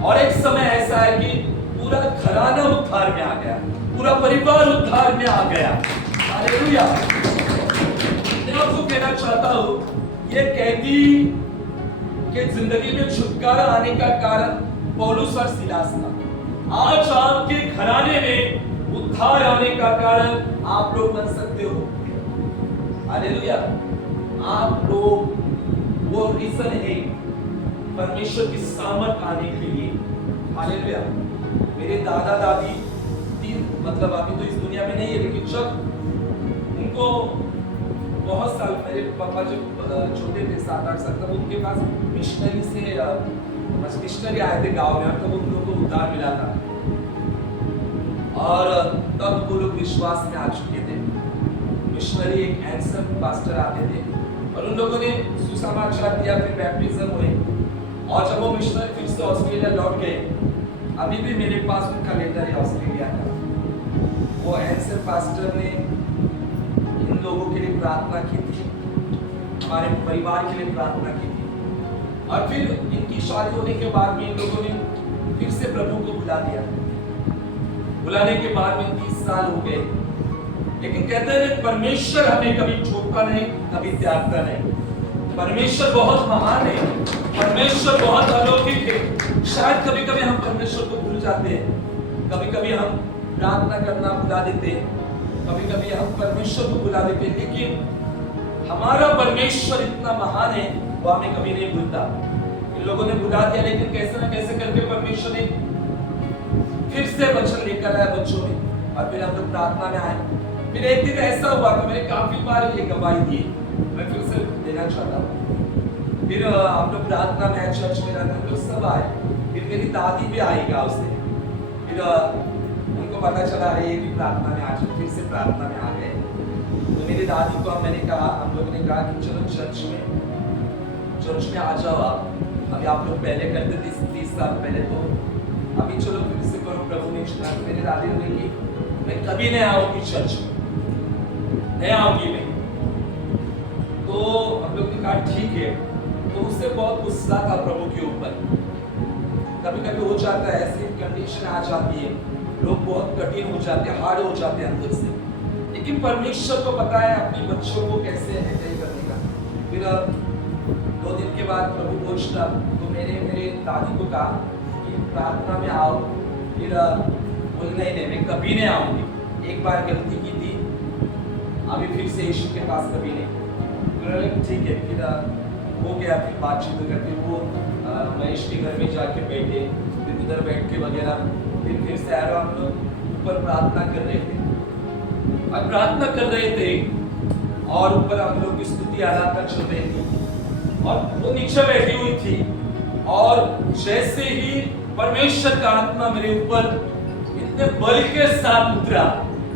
और एक समय ऐसा है कि पूरा घराना उद्धार में आ गया, पूरा परिवार उद्धार में आ गया। हालेलुया। मैं आपको कहना चाहता हूं, ये कैदी के जिंदगी में छुटकारा आने का कारण पौलुस और सिलास था। आज आपके घराने में उद्धार आने का कारण आप लोग बन सकते हो। हालेलुया। आप लोग वो रीजन है परमेश्वर की सामर्थ आने के लिए। हालेलुया। मेरे दादा दादी मतलब अभी तो इस दुनिया में नहीं है, लेकिन जब उनको बहुत साल, मेरे पापा जब छोटे थे 7-8 साल, तब उनके पास मिशनरी से मिशनरी आए थे गांव में, तब उन लोगों को उद्धार मिला था, और तब वो लोग विश्वास में आ चुके थे। मिशनरी एक हैंडसम पास्टर आते थे और उन लोगों ने सुसमाचार दिया, फिर बैप्टिज्म हुए, और जब वो मिशनरी फिर से ऑस्ट्रेलिया लौट गए, अभी भी मेरे पास उनका लेटर है ऑस्ट्रेलिया का। वो हैंडसम पास्टर ने इन लोगों के लिए प्रार्थना की थी, हमारे परिवार के लिए प्रार्थना की थी, और फिर इनकी शादी होने के बाद में इन लोगों ने फिर से प्रभु को बुला दिया। बुलाने के बाद में 30 साल हो गए, लेकिन कहते हैं परमेश्वर हमें कभी छोड़ता नहीं, कभी त्यागता नहीं। परमेश्वर बहुत महान है, परमेश्वर बहुत अलौकिक है। शायद कभी कभी हम परमेश्वर को भूल जाते हैं, कभी कभी हम प्रार्थना करना भुला देते हैं, कभी कभी हम परमेश्वर को भुला देते हैं, लेकिन हमारा परमेश्वर इतना महान है वो हमें कभी नहीं भूलता। इन लोगों ने बुला दिया, लेकिन कैसे ना कैसे करके परमेश्वर ने फिर से वचन लेकर आया बच्चों में, और फिर हम लोग प्रार्थना में आए। फिर एक दिन ऐसा हुआ कि मैंने काफी बार ये गवाही दी, मैं फिर से देना चाहता हूँ। फिर हम लोग प्रार्थना में आए, चर्च में रहते हम लोग सब आए। फिर मेरी दादी भी आई गाँव से। फिर उनको पता चला ये भी प्रार्थना में आज फिर से प्रार्थना में आ गए। तो मेरी दादी को मैंने कहा, हम लोगों ने कहा कि चलो चर्च में आ जाओ आप। अभी आप लोग पहले करते थे 30 साल पहले, तो अभी चलो फिर से करो, प्रभु ने चुना। मेरी दादी ने कि मैं कभी नहीं आऊंगी चर्च में, नहीं आऊंगी मैं। तो हम लोग ने कहा ठीक है। तो उससे बहुत गुस्सा था प्रभु के ऊपर। कभी कभी हो जाता है, ऐसी कंडीशन आ जाती है, लोग बहुत कठिन हो जाते हैं, हार्ड हो जाते हैं अंदर से। लेकिन परमेश्वर को पता है अपने बच्चों को कैसे हैंडल करने का। फिर 2 दिन के बाद प्रभु पहुंचता, तो मेरे दादी को कहा कि प्रार्थना में आओ। फिर बोल नहीं मैं कभी नहीं आऊंगी, एक बार गलती की थी, अभी फिर से यीशु के पास कभी नहीं। तो ठीक है। फिर हो गया, फिर बातचीत करके वो महेश के घर में जाके बैठे, फिर उधर बैठ के वगैरह। फिर से आए, हम लोग ऊपर प्रार्थना कर रहे थे, और प्रार्थना कर रहे थे, और ऊपर हम लोग की स्तुति आराधना चल रही थी, और वो नीचे बैठी हुई थी। और जैसे ही परमेश्वर का आत्मा मेरे ऊपर इतने बल के साथ उतरा,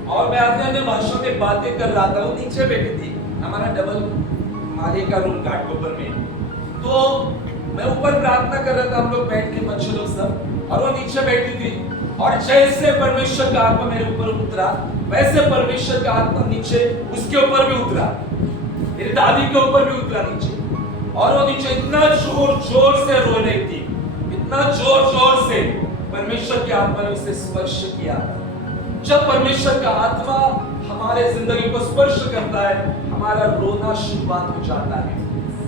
और मैं अन्य भाषा में बातें कर रहा था। वो नीचे बैठी थी, हमारा डबल माले का रूम घाटकोपर में। तो मैं ऊपर प्रार्थना कर रहा था, हम लोग बैठ के बच्चे लोग सब, और वो नीचे बैठी थी। और जैसे परमेश्वर का आत्मा मेरे ऊपर उतरा, वैसे परमेश्वर का आत्मा नीचे उसके ऊपर भी उतरा, मेरी दादी के ऊपर भी उतरा नीचे। और वो नीचे इतना जोर जोर से रो रही थी, इतना जोर जोर से परमेश्वर की आत्मा ने उसे स्पर्श किया। जब परमेश्वर का आत्मा हमारे जिंदगी को स्पर्श करता है, हमारा रोना शुरुआत हो जाता है।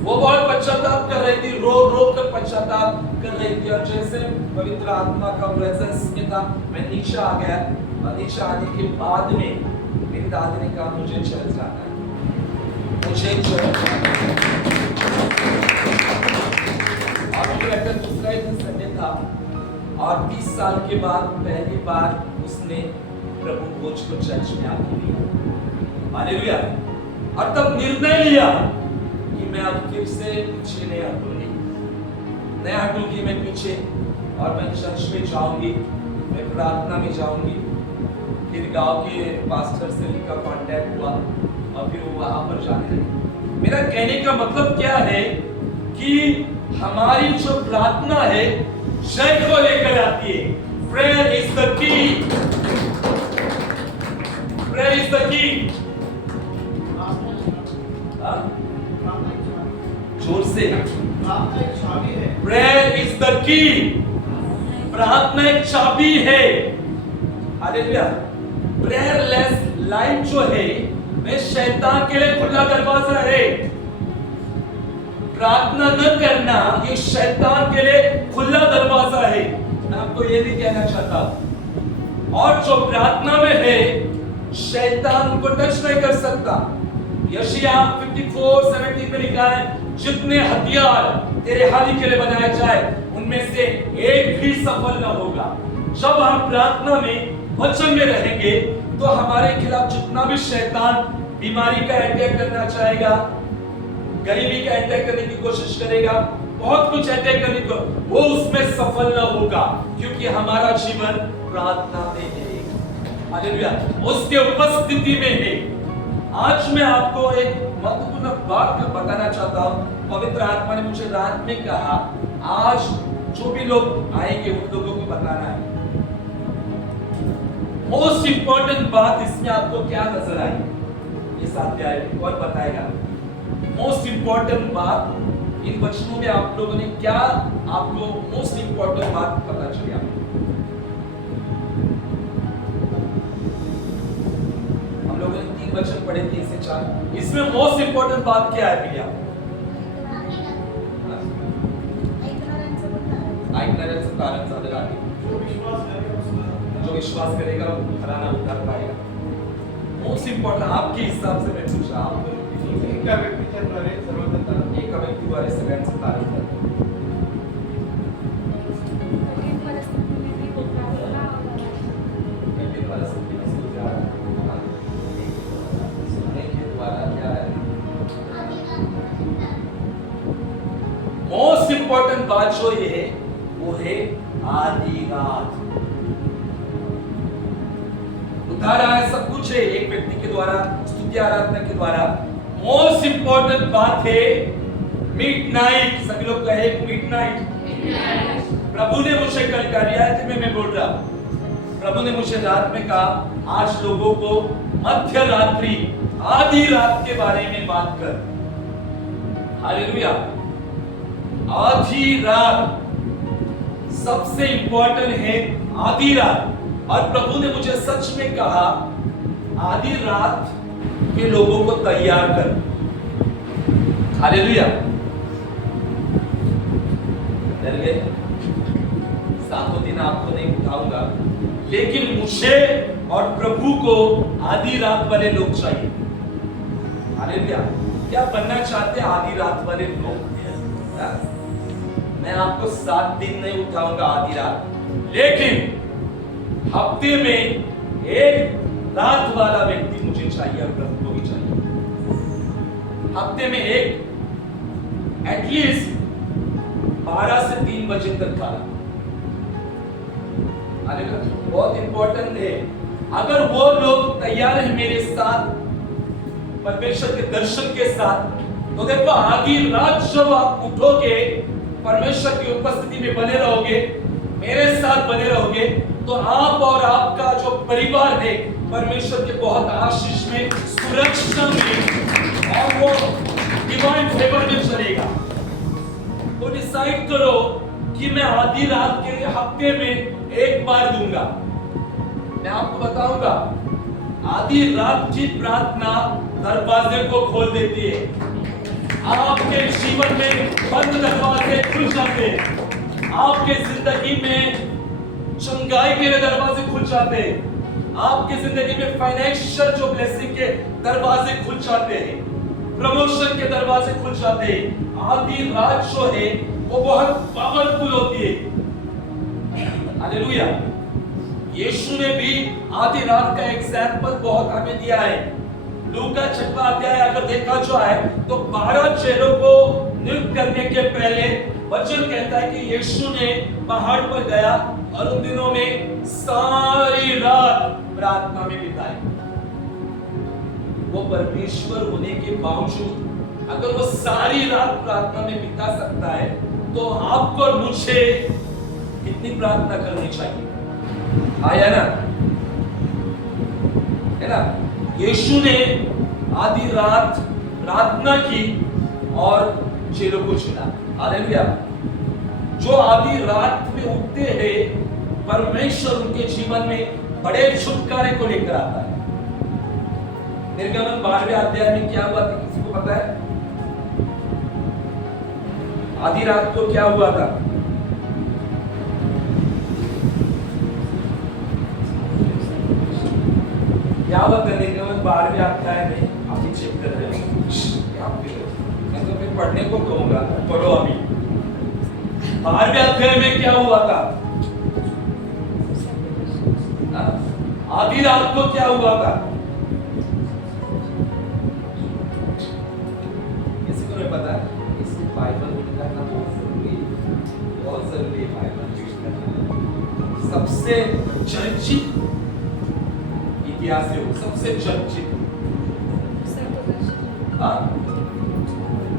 वो बहुत पश्चाताप कर रही थी, रो रो कर पश्चाताप कर रही थी। और जैसे पवित्र आत्मा का प्रेजेंस में था, मैं नीचे आ गया। और नीचे आने के बाद में मेरी दादी ने कहा मुझे चर्च जाना है, मुझे चर्च जाना है। और मुझे लगता है दूसरा दिन संडे था, और 30 साल के बाद पहली बार उसने प्रभु भोज को चर्च में आके लिया। हालेलुया। और तब निर्णय लिया कि मैं अब फिर से पीछे नहीं हटूंगी, मैं पीछे, और मैं चर्च में जाऊंगी, मैं प्रार्थना में जाऊंगी। फिर गांव के पास्टर से उनका कांटेक्ट हुआ, और फिर वो वहां पर जाने लगे। मेरा कहने का मतलब क्या है कि हमारी जो प्रार्थना है जय को लेकर आती है। Prayer is the key, prayer is the key. जोर से, प्रेयर इज द की। प्रार्थना एक चाबी है। हालेलुया। प्रेयरलेस लाइफ जो है वह शैतान के लिए खुला दरवाजा है। प्रार्थना न करना ये शैतान के लिए खुला दरवाजा है। मैं आपको ये भी कहना चाहता हूं। और जो प्रार्थना में है शैतान उनको टच नहीं कर सकता। यशायाह 54:17 में लिखा है, जितने हथियार तेरे हानि के लिए बनाए जाए उनमें से एक भी सफल न होगा। जब हम प्रार्थना में वचन में रहेंगे तो हमारे खिलाफ जितना भी शैतान बीमारी का अटैक करना चाहेगा, गरीबी का अटैक करने की कोशिश करेगा, बहुत कुछ अटैक करने को, वो उसमें सफल न होगा, क्योंकि हमारा जीवन प्रार्थना में है। हालेलुया। उसके उपस्थिति में है। आज मैं आपको एक महत्वपूर्ण बात बताना चाहता हूं। पवित्र आत्मा ने मुझे रात में कहा, आज जो भी लोग आएंगे उन लोगों को बताना है। मोस्ट इंपॉर्टेंट बात इसमें आपको क्या नजर आई, इस अध्याय में कौन बताएगा? मोस्ट इंपॉर्टेंट बात इन वचनों में आप लोगों ने क्या, आपको मोस्ट इंपॉर्टेंट बात पता चली? आपको हम लोगों ने 3 वचन पढ़े, 3 से 4। इसमें मोस्ट इंपॉर्टेंट बात क्या है भैया? ऐकणाऱ्याचं कारण सादर आहे। जो विश्वास करेगा वो फलाना उद्धार पाएगा। मोस्ट इंपॉर्टेंट आपके हिसाब से मैं पूछ रहा हूं। एका व्यक्तीच्या द्वारे सर्वत्र एका व्यक्तीद्वारे सगळ्यांचं कार्य करतो. कठीण परिस्थितीने उतरायला कठीण परिस्थितीने सुधारना सुनने के द्वारा क्या है? मोस्ट इंपॉर्टेंट बात जो ये है वो है आधी रात. उतारा है, सब कुछ है एक व्यक्ति के द्वारा, स्तुति आराधना के द्वारा. मोस्ट इंपॉर्टेंट बात है मिडनाइट. सभी लोग कहे मिडनाइट. प्रभु ने मुझे कल कहा, रियायत में मैं बोल रहा हूं, प्रभु ने मुझे रात में कहा आज लोगों को मध्य रात्रि आधी रात के बारे में बात कर. हालेलुया. आधी रात सबसे इंपॉर्टेंट है. आधी रात. और प्रभु ने मुझे सच में कहा आधी रात के लोगों को तैयार कर. हालेलुया. डर गए? सातों दिन आपको नहीं उठाऊंगा, लेकिन मुझे और प्रभु को आधी रात वाले लोग चाहिए. हालेलुया. क्या बनना चाहते हैं आधी रात वाले लोग? मैं आपको 7 दिन नहीं उठाऊंगा आधी रात, लेकिन हफ्ते में एक रात वाला व्यक्ति मुझे चाहिए और प्रभु को भी चाहिए. हफ्ते में एक एटलीस्ट 12 से 3 बजे तक खाना. बहुत इंपॉर्टेंट है. अगर वो लोग तैयार हैं मेरे साथ परमेश्वर के दर्शन के साथ, तो देखो आधी रात जब आप उठोगे, परमेश्वर की उपस्थिति में बने रहोगे, मेरे साथ बने रहोगे, तो आप और आपका जो परिवार है परमेश्वर के बहुत आशीष में, सुरक्षा में और वो डिवाइन फेवर में चलेगा. तो डिसाइड करो कि मैं आधी रात के लिए हफ्ते में एक बार दूंगा. मैं आपको बताऊंगा आधी रात की प्रार्थना दरवाजे को खोल देती है. आपके जीवन में बंद दरवाजे खुल जाते हैं. आपके जिंदगी में चंगाई के दरवाजे खुल जाते हैं. आपकी जिंदगी में फाइनेंशियल जो ब्लेसिंग के दरवाजे खुल जाते हैं, प्रमोशन के दरवाजे खुल जाते हैं. आधी रात जो है वो बहुत पावरफुल होती है. हालेलुया. यीशु ने भी आधी रात का एग्जाम्पल बहुत हमें दिया है. लूका 6वां अध्याय अगर देखा जो है तो 12 चेलों को नियुक्त करने के पहले वचन कहता है कि यीशु ने पहाड़ पर गया और उन दिनों में सारी रात प्रार्थना में बिताई. वो परमेश्वर होने के बावजूद अगर वो सारी रात प्रार्थना में बिता सकता है, तो आपको और मुझे कितनी प्रार्थना करनी चाहिए? आया ना? है ना? यीशु ने आधी रात प्रार्थना की और चेलों को चुना. हालेलुया. जो आधी रात में उठते हैं, परमेश्वर उनके जीवन में बड़े छुटकारे को लेकर आता है. निर्गमन 12वें अध्याय में क्या हुआ था, किसी को पता है? आधी रात को क्या हुआ था? क्या हुआ था निर्गमन 12वें अध्याय में? अभी चेक कर रहे हैं. मैं तो फिर पढ़ने को कहूंगा, पढ़ो अभी. 12वें अध्याय में क्या हुआ था? आधी रात को क्या हुआ था? किसी को नहीं पता है? इसलिए बाइबल रीड करना बहुत जरूरी है. बाइबल रीड करना सबसे चर्चित इतिहास है. वो सबसे चर्चित.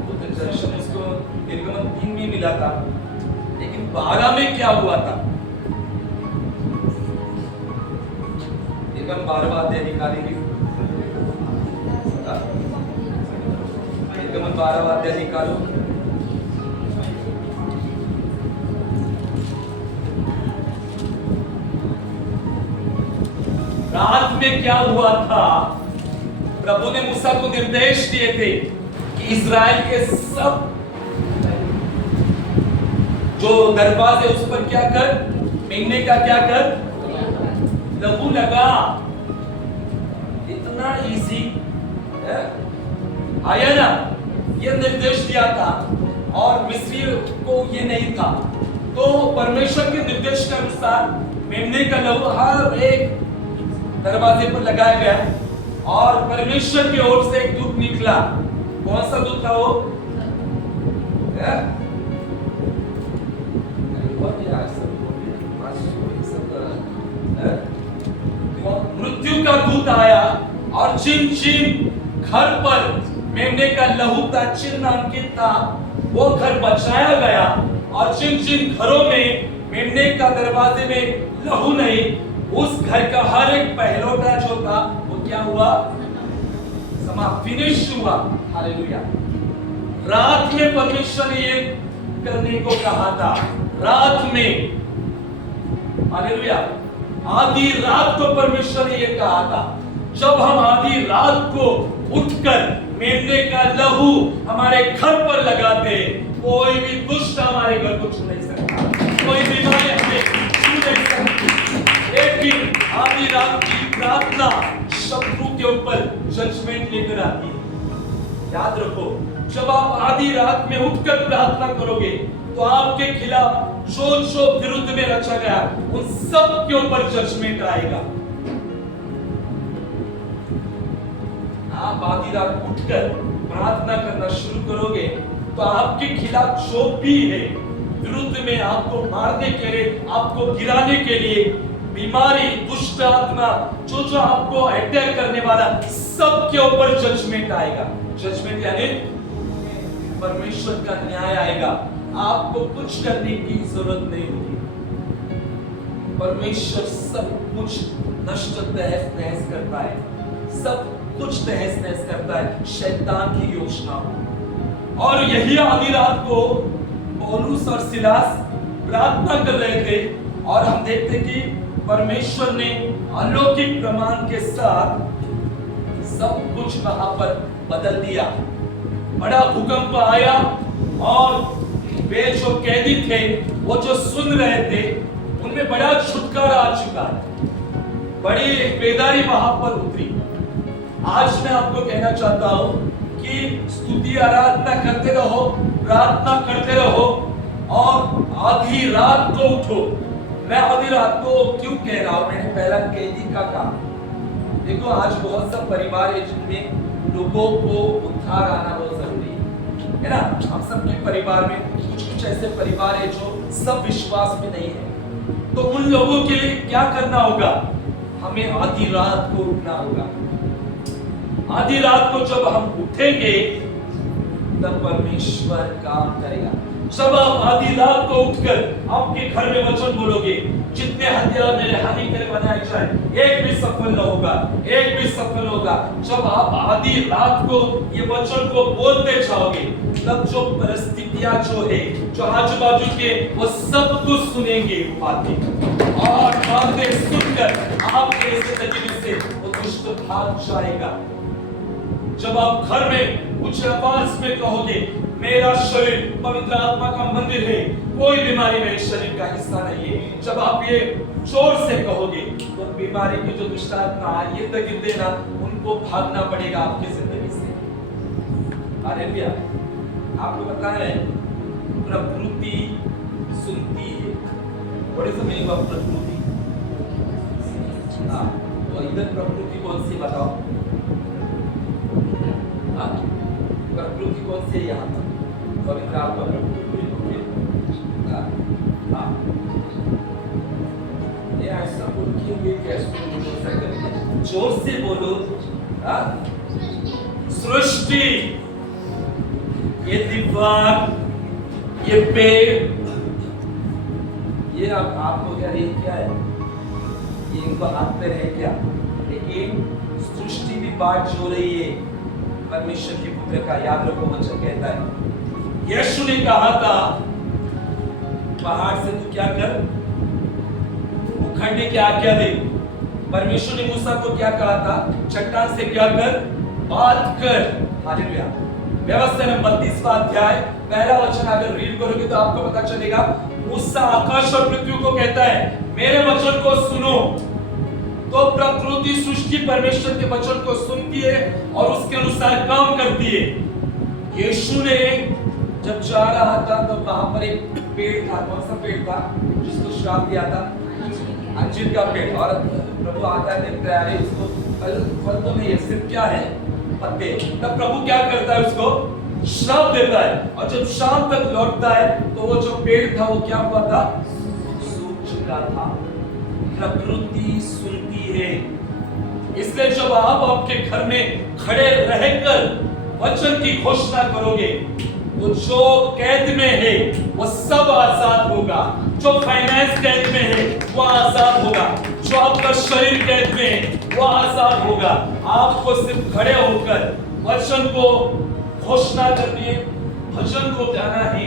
तो दर्शन उसको निर्गमन 3 में मिला था, लेकिन 12 में क्या हुआ था? निर्गमन 12वां अध्याय निकालेंगे. निर्गमन 12वां अध्याय निकालो. रात में क्या हुआ था? प्रभु ने मूसा को निर्देश दिए थे कि इस्राएल के सब जो दरवाजे उस पर क्या कर, मेंढे का क्या कर, लहू लगा. इतना इजी है. आया ना? ये निर्देश दिया था और मिस्रियों को ये नहीं था। तो परमेश्वर के निर्देश के अनुसार मेमने का लहू हर एक दरवाजे पर लगाया गया और परमेश्वर की ओर से एक दूत निकला। कौन सा दूत था वो? मृत्यु का दूत आया और जिन जिन घर पर मेमने का लहू का चिन्ह अंकित था वो घर बचाया गया और जिन जिन घरों में मेमने का दरवाजे में लहू नहीं, उस घर का हर एक पहलौठा जो था वो क्या हुआ? समाप्त, फिनिश हुआ। हालेलुया। रात में परमेश्वर ने ये करने को कहा था, रात में। हालेलुया। आधी रात को परमेश्वर ने ये कहा था। जब हम आधी रात को उठकर मेमने का लहू हमारे घर पर लगाते, कोई भी दुष्ट हमारे घर को छू नहीं सकता, कोई बीमारी हमें छू नहीं सकती। लेकिन आधी रात की प्रार्थना शत्रु के ऊपर जजमेंट लेकर आती है। याद रखो, जब आप आधी रात में उठकर प्रार्थना करोगे तो आपके खिलाफ जो विरुद्ध में रचा गया उन सब के ऊपर जजमेंट आएगा। आप आधी रात उठकर प्रार्थना करना शुरू करोगे तो आपके खिलाफ जो भी है विरुद्ध में, आपको मारने के लिए, आपको गिराने के लिए, बीमारी, दुष्ट आत्मा, जो आपको अटैक करने वाला, सब के ऊपर जजमेंट आएगा। जजमेंट यानी परमेश्वर का न्याय आएगा। आपको कुछ करने की जरूरत नहीं होगी। परमेश्वर सब कुछ नष्ट तहस नहस करता है, सब कुछ तहस नहस करता है शैतान की योजना को। और यही आधी रात को पौलुस और सिलास प्रार्थना कर रहे थे और हम देखते कि परमेश्वर ने अलौकिक प्रमाण के साथ सब कुछ वहां पर बदल दिया। बड़ा भूकंप आया और वे जो कैदी थे, वो जो सुन रहे थे, उनमें बड़ा छुटकारा आ चुका है, बड़ी बेदारी वहां पर उतरी। आज मैं आपको कहना चाहता हूं कि स्तुति आराधना करते रहो, प्रार्थना करते रहो और आधी रात को उठो। मैं आधी रात को क्यों कह रहा हूं? मैंने पहला कैदी का कहा। देखो, आज बहुत सा परिवार है जिनमें लोगों को उद्धार आना बहुत जरूरी है ना? हम सबके परिवार में कुछ ऐसे परिवार है जो सब विश्वास में नहीं है। तो उन लोगों के लिए क्या करना होगा? हमें आधी रात को उठना होगा। आधी रात को जब हम उठेंगे तब परमेश्वर काम करेगा। जब आप आधी रात को उठकर आपके घर में वचन बोलोगे, जितने हथियार मेरे हानि के लिए बनाए जाए, एक भी सफल न होगा, एक भी सफल होगा। जब आप आधी रात को ये वचन को बोलते जाओगे, तब जो परिस्थितियां जो है, जो आजू बाजू के, वो सब कुछ सुनेंगे बातें, और बातें सुनकर आपके जिंदगी से वो दुष्ट भाग जाएगा। जब आप घर में कुछ आवाज में कहोगे, मेरा शरीर पवित्र आत्मा का मंदिर है, कोई बीमारी मेरे शरीर का हिस्सा नहीं है, जब आप ये जोर से कहोगे तो बीमारी की जो दुष्ट आत्मा ये तक देना, उनको भागना पड़ेगा आपकी जिंदगी से। हालेलुया। आपको पता है प्रकृति सुनती है। What is the meaning of प्रकृति? हाँ, तो इधर प्रकृति कौन सी बताओ? प्रकृति कौन सी है यहाँ पर? पवित्र आत्मा प्रकृति। हाँ, ये ऐसा बोल के कैसे बोल सकते हैं? जोर से बोलो। हाँ, सृष्टि, ये दीवार, ये पेड़, ये अब आपको क्या ये क्या है? ये इनको हाथ में है क्या? लेकिन सृष्टि भी बात जो रही है परमेश्वर के पुत्र का। याद रखो, वचन कहता है, यीशु ने कहा था, पहाड़ से तू क्या कर, उखड़ने की आज्ञा दे। परमेश्वर ने मूसा को क्या कहा था? चट्टान से क्या कर, बात कर। हालेलुया। व्यवस्था नंबर 32वां अध्याय पहला वचन अगर रीड करोगे तो आपको पता चलेगा, मूसा आकाश और पृथ्वी को कहता है, मेरे वचन को सुनो। तो प्रकृति सृष्टि परमेश्वर के वचन को सुनती है और उसके अनुसार काम करती है। यीशु ने जब जा रहा था तो वहां पर एक पेड़ था। कौन सा पेड़ था जिसको श्राप दिया था? अंजीर का पेड़। और प्रभु आता है, देखता है अरे इसको फल तो नहीं है, सिर्फ क्या है? पत्ते। तब प्रभु क्या करता है? उसको श्राप देता है। और जब शाम तक लौटता है तो वो जो पेड़ था वो क्या हुआ था? सूख चुका था। प्रकृति सुनती है। इसलिए जब आप आपके घर में खड़े रहकर वचन की घोषणा करोगे तो जो कैद में है वो सब आजाद होगा। जो फाइनेंस कैद में है वो आजाद होगा। जो आपका शरीर कैद में है वो आजाद होगा। आपको सिर्फ खड़े होकर वचन को घोषणा करनी है, भजन को गाना है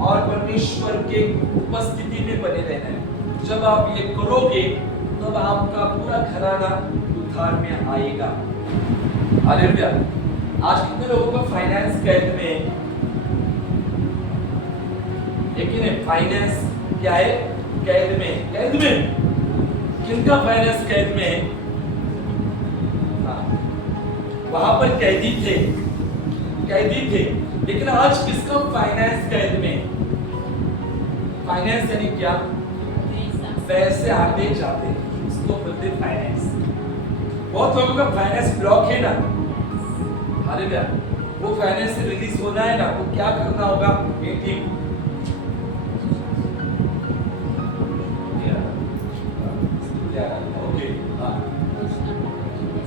और परमेश्वर के उपस्थिति में बने रहना है। जब आप ये करोगे तब आपका पूरा घराना उद्धार में आएगा। हालेलुया। आज कितने लोगों का फाइनेंस कैद में है? लेकिन फाइनेंस क्या है? कैद में। कैद में किनका फाइनेंस कैद में है? वहां पर कैदी थे, कैदी थे। लेकिन आज किसका फाइनेंस कैद में? फाइनेंस यानी क्या? पैसे आते जाते, उसको बोलते फाइनेंस। बहुत लोगों का फाइनेंस ब्लॉक है ना। हालेलुया। वो फाइनेंस से रिलीज होना है ना, तो क्या करना होगा? एटीएम ओके, हाँ,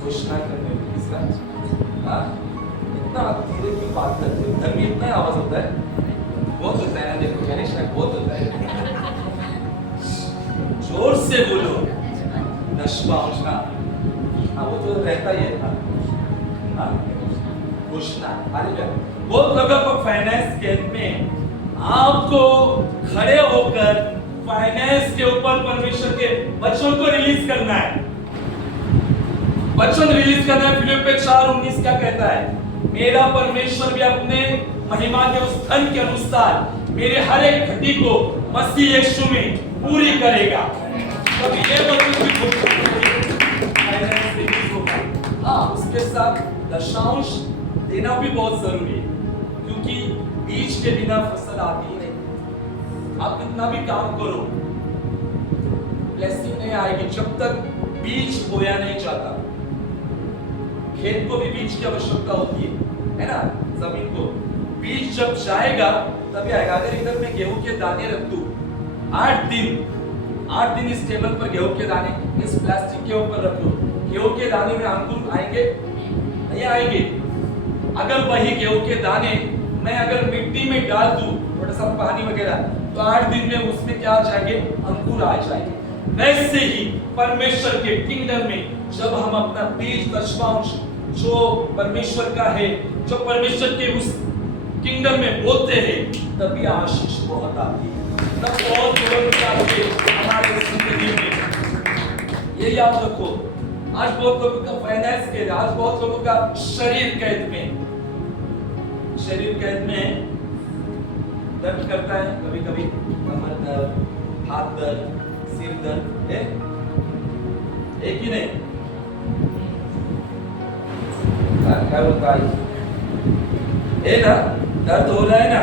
घोषणा करने में किसका? हाँ, इतना धीरे की बात करते हो, घर में इतना आवाज होता है, बहुत होता है ना। देखो गणेश का बहुत होता है। जोर से बोलो, नशा उठना। हाँ, वो तो रहता ही है। हाँ, घोषणा। हालेलुया। बहुत लोगों को फाइनेंस कैद में आपको खड़े होकर फाइनेंस के ऊपर परमेश्वर के वचन को रिलीज करना है। वचन रिलीज करना है। फिलिप्पियों 4:19 क्या कहता है? मेरा परमेश्वर भी अपने महिमा के उस धन के अनुसार मेरे हर एक घटी को मसीह यीशु में पूरी करेगा। तब ये वचन भी फाइनेंस रिलीज होगा। हाँ, उसके साथ दशांश देना भी बहुत जरूरी है, क्योंकि बीज के बिना फसल आती ही नहीं। आप कितना भी काम करो, ब्लेसिंग नहीं आएगी जब तक बीज बोया नहीं जाता। खेत को भी बीज की आवश्यकता होती है ना? जमीन को बीज जब जाएगा तभी आएगा। अगर इधर मैं गेहूं के दाने रख दूं 8 दिन इस टेबल पर गेहूं के दाने इस प्लास्टिक के ऊपर रख दो, गेहूं के दाने में अंकुर आएंगे? नहीं आएंगे। अगर वही गेहूं के दाने मैं अगर मिट्टी में डाल दूं थोड़ा सा पानी वगैरह, तो 8 दिन में उसमें क्या आ जाएंगे? अंकुर आ जाएंगे। वैसे ही परमेश्वर के किंगडम में जब हम अपना बीज दशमांश जो परमेश्वर का है, जो परमेश्वर के उस किंगडम में बोलते हैं, तभी आशीष बहुत आती है। तब बहुत हमारे जिंदगी में ये याद रखो। आज बहुत लोगों का फाइनेंस कैद, आज बहुत लोगों का शरीर कैद में। शरीर कैद में दर्द करता है कभी कभी, कमर दर्द, हाथ दर्द, सिर दर्द, एक ही नहीं। क्या होता है? ना दर्द हो रहा है ना,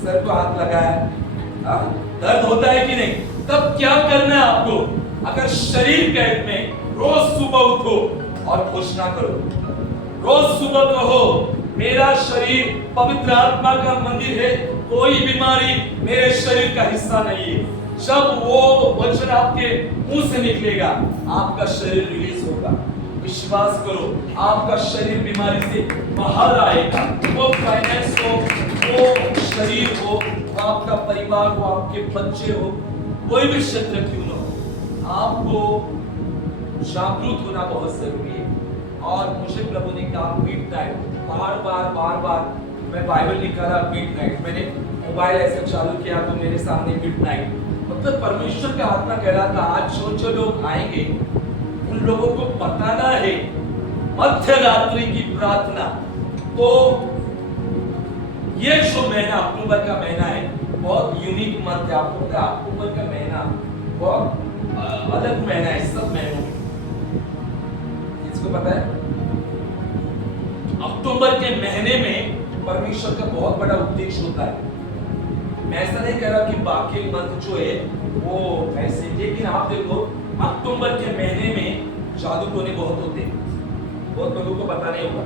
सर को हाथ लगा है, दर्द होता है कि नहीं? तब क्या करना है आपको? अगर शरीर कैद में, रोज सुबह उठो और घोषणा करो। रोज सुबह कहो, मेरा शरीर पवित्र आत्मा का मंदिर है, कोई बीमारी मेरे शरीर का हिस्सा नहीं है। जब वो वचन आपके मुंह से निकलेगा, आपका शरीर रिलीज होगा। विश्वास करो, आपका शरीर बीमारी से बाहर आएगा। वो फाइनेंस हो, वो शरीर हो, आपका परिवार हो, आपके बच्चे हो, कोई भी क्षेत्र क्यों न हो, आपको जागरूक होना बहुत जरूरी है। और मुझे प्रभु ने कहा मिडनाइट, बार बार मैं बाइबल निकाला मिडनाइट, मैंने मोबाइल ऐसे चालू किया तो मेरे सामने मिडनाइट, मतलब परमेश्वर का आत्मा कह रहा था आज जो लोग आएंगे उन लोगों को बताना है मध्य रात्रि की प्रार्थना। तो ये जो महीना अक्टूबर का महीना है, बहुत यूनिक मंथ है। आपको पता है अक्टूबर का महीना बहुत अलग महीना है सब महीनों में। इसको पता है? अक्टूबर के महीने में परमेश्वर का बहुत बड़ा उद्देश्य होता है। मैं ऐसा नहीं कह रहा कि बाकी मंथ जो है वो ऐसे, लेकिन आप देखो अक्टूबर के महीने में जादू टोने बहुत होते हैं, बहुत लोगों को पता नहीं होगा,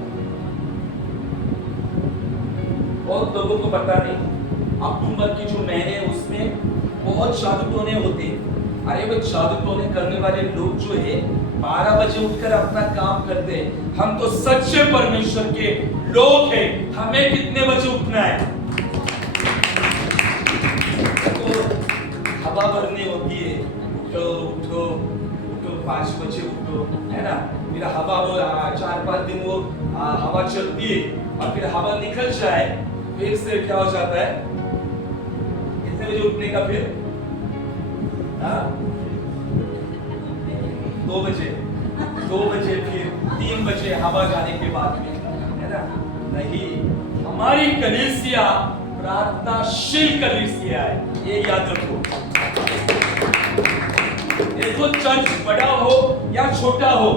बहुत लोगों को पता नहीं। अक्टूबर की जो महीने उसमें बहुत जादू टोने होते हैं। अरे वो जादू टोने करने वाले लोग जो है 12 बजे उठकर अपना काम करते हैं। हम तो सच्चे परमेश्वर के लोग हैं, हमें कितने बजे उठना है? तो हवा भरनी होती है, उठो उठो उठो 5 बजे उठो, है ना। फिर हवा वो 4-5 दिन वो हवा चलती है और फिर हवा निकल जाए, फिर से क्या हो जाता है? कितने बजे उठने का फिर? 2 बजे फिर 3 बजे हवा जाने के बाद में, है ना। नहीं, हमारी कलीसिया प्रार्थनाशील कलीसिया है, ये याद रखो। देखो चर्च बड़ा हो या छोटा हो,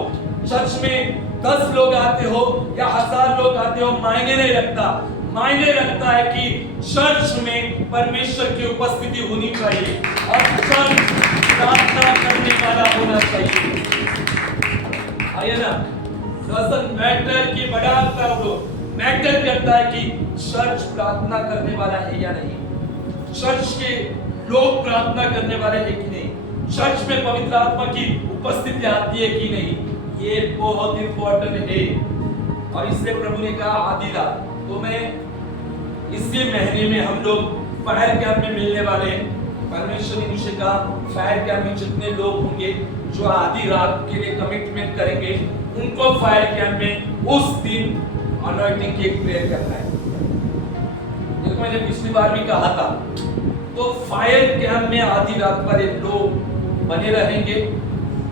चर्च में 10 लोग आते हो या 1000 लोग आते हो, मायने नहीं रखता। मायने रखता है कि चर्च में परमेश्वर की उपस्थिति होनी चाहिए और चर्च प्रार्थना करने वाला होना चाहिए। आइए ना, डजंट मैटर कि बड़ा कर दो, मैटर करता है कि चर्च प्रार्थना करने वाला है या नहीं, चर्च के लोग प्रार्थना करने वाले हैं कि नहीं, चर्च में पवित्र आत्मा की उपस्थिति आती है कि नहीं, ये बहुत इंपॉर्टेंट है। और इसलिए प्रभु ने कहा आधी रात, तो मैं इसी महीने में हम लोग फायर कैंप में मिलने वाले हैं। परमेश्वर ने मुझे कहा फायर कैंप में जितने लोग होंगे जो आधी रात के लिए कमिटमेंट करेंगे, उनको फायर कैंप में उस दिन अनॉइंटिंग की एक प्रेयर करना है। देखो मैंने पिछली बार भी कहा था, तो फायर कैंप में आधी रात वाले लोग बने रहेंगे।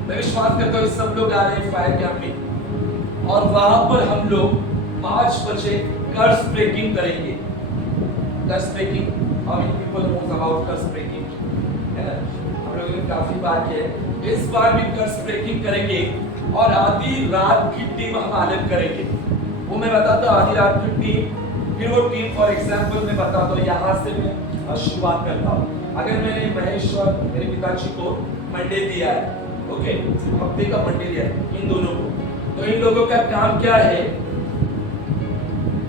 मैं विश्वास करता हूँ सब लोग आ रहे हैं फायर कैंप में, और वहां पर हम लोग 5 बजे कर्स ब्रेकिंग करेंगे। Curse breaking, how many people knows about curse breaking, है ना। हम लोगों ने काफी बार किया है, इस बार भी कर्स ब्रेकिंग करेंगे और आधी रात की टीम हम अलग करेंगे। वो मैं बताता हूँ आधी रात की टीम, फिर वो टीम फॉर एग्जांपल मैं बताता हूँ, यहाँ से मैं शुरुआत करता हूँ। अगर मैंने महेश और मेरे पिताजी को मंडे दिया है, ओके, हफ्ते का मंडे दिया है इन दोनों को, तो इन लोगों का काम क्या है?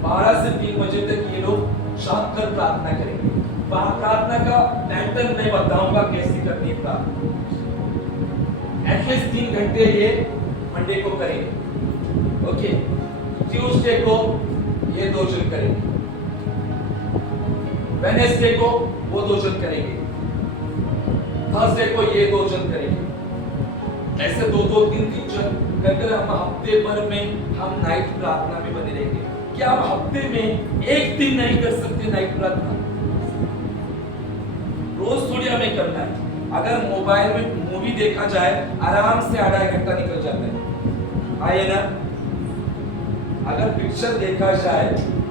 12 से 3 बजे तक ये लोग शाम कर प्रार्थना करेंगे। प्रार्थना का पैटर्न मैं बताऊंगा कैसी करनी है प्रार्थना। एटलीस्ट 3 घंटे ये मंडे को करेंगे, ओके। ट्यूसडे को ये 2 जन करेंगे, वेडनेसडे को वो 2 जन करेंगे, थर्सडे को ये 2 जन करेंगे। ऐसे 2-2, 3-3 जन करके हम हफ्ते भर में हम नाइट प्रार्थना में बने रहेंगे। क्या आप हफ्ते में एक दिन नहीं कर सकते नाइट प्रार्थना? रोज थोड़ी हमें करना है। अगर मोबाइल में मूवी देखा जाए, आराम से 2.5 घंटा निकल जाता है, आइए ना। अगर पिक्चर देखा जाए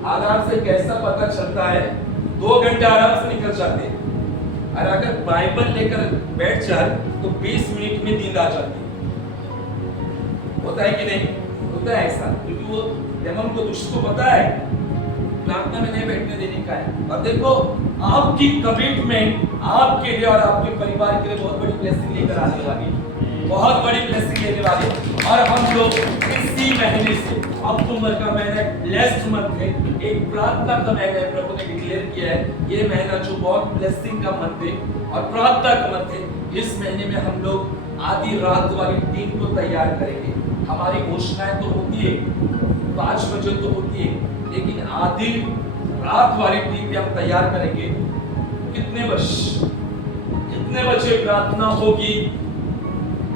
आराम से कैसा पता चलता है, 2 घंटे आराम से निकल जाते हैं। और अगर बाइबल लेकर बैठ जाए तो 20 मिनट में नींद आ जाती है। होता है कि नहीं? होता है ऐसा, क्योंकि वो डेमन को दुष्ट को पता है प्रार्थना में नहीं बैठने देने का है। और देखो आपकी कमिटमेंट आपके लिए और आपके परिवार के लिए बहुत बड़ी ब्लेसिंग लेकर आने वाली है, बहुत बड़ी ब्लेसिंग लेने वाली है। और हम लोग इसी महीने से, अक्टूबर का महीना ब्लेस्ड मंथ है, एक प्रार्थना का महीना है, प्रभु ने डिक्लेयर किया है ये महीना जो बहुत ब्लेसिंग का मंथ है और प्रार्थना का मंथ है। इस महीने में हम लोग आधी रात वाली टीम को तैयार करेंगे। हमारी घोषणाएं तो होती है 5 बजे तो होती है, लेकिन आधी रात वाली टीम भी हम तैयार करेंगे। कितने बजे प्रार्थना होगी,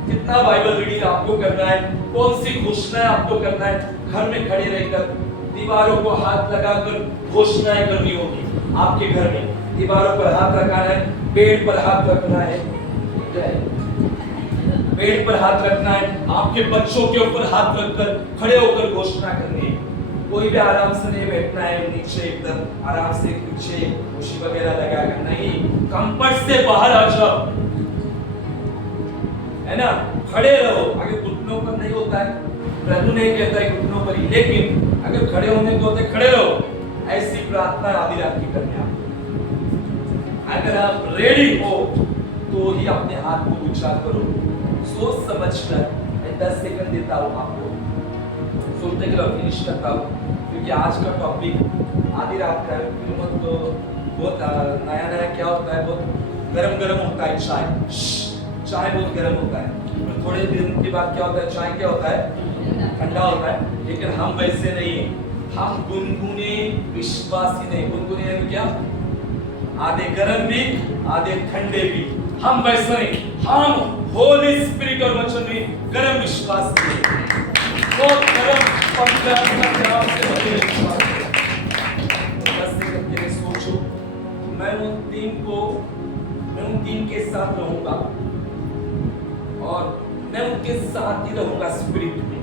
कितना बाइबल रीडिंग आपको करना है, कौन सी घोषणाएं आपको करना है, घर में खड़े रहकर दीवारों को हाथ लगाकर घोषणाएं करनी होगी। आपके घर में दीवारों पर हाथ रखना है, बेड पर हाथ रखना है, बेड पर हाथ रखना है, आपके बच्चों के ऊपर हाथ रखकर खड़े होकर घोषणा करनी है। कोई भी आराम से नहीं बैठना है, नीचे एकदम आराम से पीछे कुर्सी वगैरह लगाकर नहीं, कंफर्ट से बाहर आ जाओ, है ना। खड़े रहो। अगर घुटनों पर नहीं होता है, प्रभु नहीं कहता है घुटनों पर ही, लेकिन अगर खड़े होने को होता है खड़े रहो, ऐसी प्रार्थना आधी रात की करनी है। अगर आप रेडी हो तो ही अपने हाथ को ऊंचा करो। सोच समझकर मैं 10 सेकंड देता हूँ आपको, सोचने के लिए फिनिश करता हूँ, क्योंकि आज का टॉपिक आधी रात का तो बहुत नया नया क्या होता है, बहुत गरम गरम होता है। चाय बहुत गरम होता है, और थोड़े दिन के बाद क्या होता है, चाय क्या होता है, ठंडा होता है। लेकिन हम वैसे नहीं है, हम गुनगुने विश्वासी नहीं। गुनगुने यानी क्या, आधे गरम भी आधे ठंडे भी। हम वैसे नहीं, हम होली स्पिरिट और वचन में गरम विश्वास तो गरम पवित्र से भरे विश्वास। सोचो, मैं उन टीम के साथ रहूंगा और मैं उनके साथ ही रहूंगा स्पिरिट में।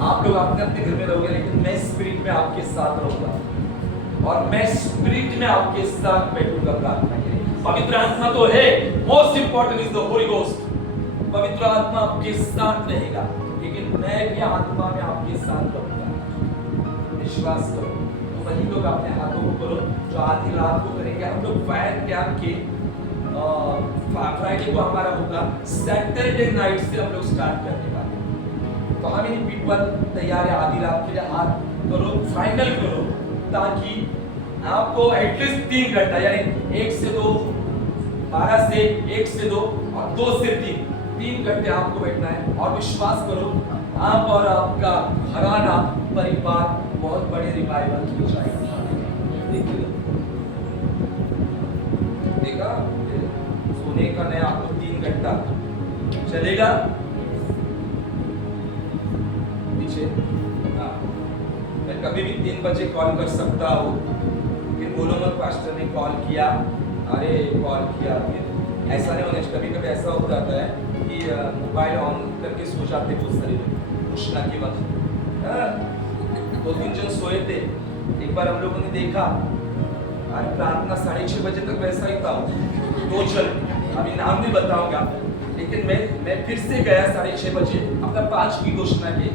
आप लोग अपने अपने घर में रहोगे, लेकिन मैं स्पिरिट में आपके साथ रहूंगा और मैं स्पिरिट में आपके साथ बैठूंगा प्रार्थना के लिए। पवित्र आत्मा तो है, most important is the Holi ghost. पवित्र आत्मा आपके साथ रहेगा, लेकिन मैं भी आत्मा में आपके साथ रहूंगा। विश्वास करो। तो वही लोग अपने हाथों को करो जो आधी रात को करेंगे। हम लोग फायर कैंप के फ्राइडे को हमारा होगा, सैटरडे नाइट से हम लोग स्टार्ट करने वाले हैं। तो हम इन पीपल तैयार है आधी रात के लिए, हाथ करो, फाइनल करो, ताकि आपको एटलीस्ट 3 घंटा यानी 1 से 2, 12 से 1 से 2 और 2 से 3 घंटे आपको बैठना है। और विश्वास करो, आप और आपका घराना परिवार बहुत बड़े रिवाइवल हो जाएगा। देखा, सोने का नया आपको 3 घंटा चलेगा पीछे। हाँ, मैं कभी भी 3 बजे कॉल कर सकता हूँ, फिर बोलो मत पास्टर ने कॉल किया, अरे कॉल किया। फिर ऐसा नहीं होना। कभी कभी ऐसा हो जाता है कि मोबाइल ऑन करके सो जाते बहुत सारे लोग उष्णा के वक्त। 2-3 जन सोए थे। एक बार हम लोगों ने देखा, अरे प्रार्थना 6:30 बजे तक वैसा ही था। 2 जन, अभी नाम नहीं बताऊंगा, लेकिन मैं फिर से गया 6:30 बजे अपना 5 की घोषणा की,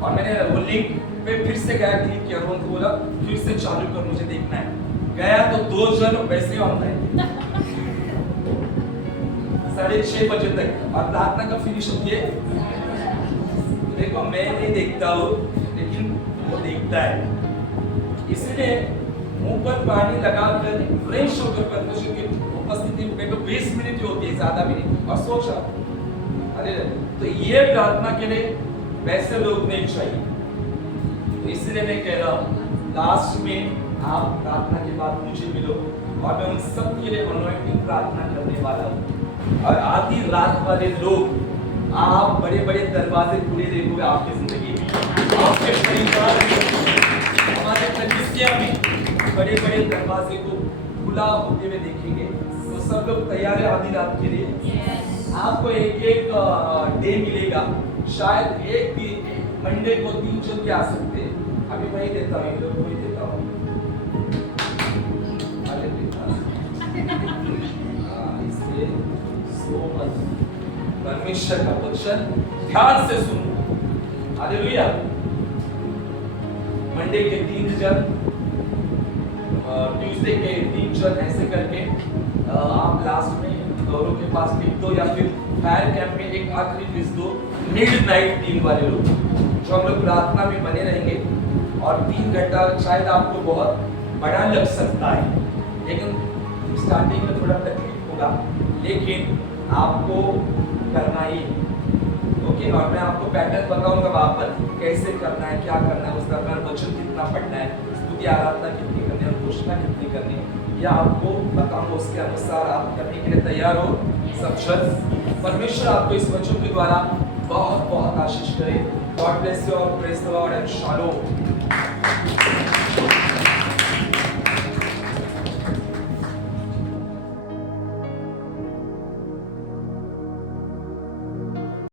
और मैंने वो लिंक पे फिर से गया, क्लिक किया, उनको बोला फिर से चालू कर, मुझे देखना है। गया तो 2 जन वैसे ऑनलाइन 6:30 बजे तक, और प्रार्थना कब फिनिश होती है? देखो, मैं नहीं देखता हूँ, लेकिन वो देखता है। इसलिए मुंह पर पानी लगाकर फ्रेश होकर परमेश्वर की उपस्थिति में बैठो। 20 मिनट ही होती है, ज्यादा भी नहीं, और सो जाओ। अरे तो ये प्रार्थना के लिए वैसे लोग नहीं चाहिए। तो इसलिए मैं कह रहा हूँ, लास्ट में आप प्रार्थना के बाद मुझे मिलो, और मैं उन सब के लिए अनॉइंटिंग प्रार्थना करने वाला हूँ। और आधी रात वाले लोग, आप बड़े बड़े दरवाजे खुले देखोगे आपकी जिंदगी में, आपके परिवार में, हमारे कलीसिया में बड़े बड़े दरवाजे को खुला होते हुए देखेंगे। तो सब लोग तैयार है आधी रात के लिए? आपको एक डे मिलेगा, शायद एक दिन मंडे को 3 जन आ सकते हैं। अभी मैं ही देता हूँ, लोग को ही देता हूँ। इसलिए सो मच परमेश्वर का वचन ध्यान से सुनो। हालेलुया। मंडे के 3 जन, ट्यूसडे के 3 जन, ऐसे करके आप लास्ट में गौरव के पास लिख दो, या फिर फायर कैंप में एक आखिरी लिख दो, मिडनाइट टीम वाले लोग, जो हम लोग प्रार्थना में बने रहेंगे। और 3 घंटा शायद आपको बहुत बड़ा लग सकता है, लेकिन स्टार्टिंग में थोड़ा तकलीफ होगा, लेकिन आपको करना ही। ओके, और मैं आपको पैटर्न बताऊंगा वहाँ पर कैसे करना है, क्या करना है, उसका वचन कितना पढ़ना है, स्तुति आराधना कितनी करनी है, घोषणा कितनी करनी है, या आपको बताऊंगा। उसके अनुसार आप करने के लिए तैयार हो सब शख्स। परमेश्वर आपको इस वचन के द्वारा बहुत बहुत आशीष करे। गॉड ब्लेस यू और praise the Lord and shalom.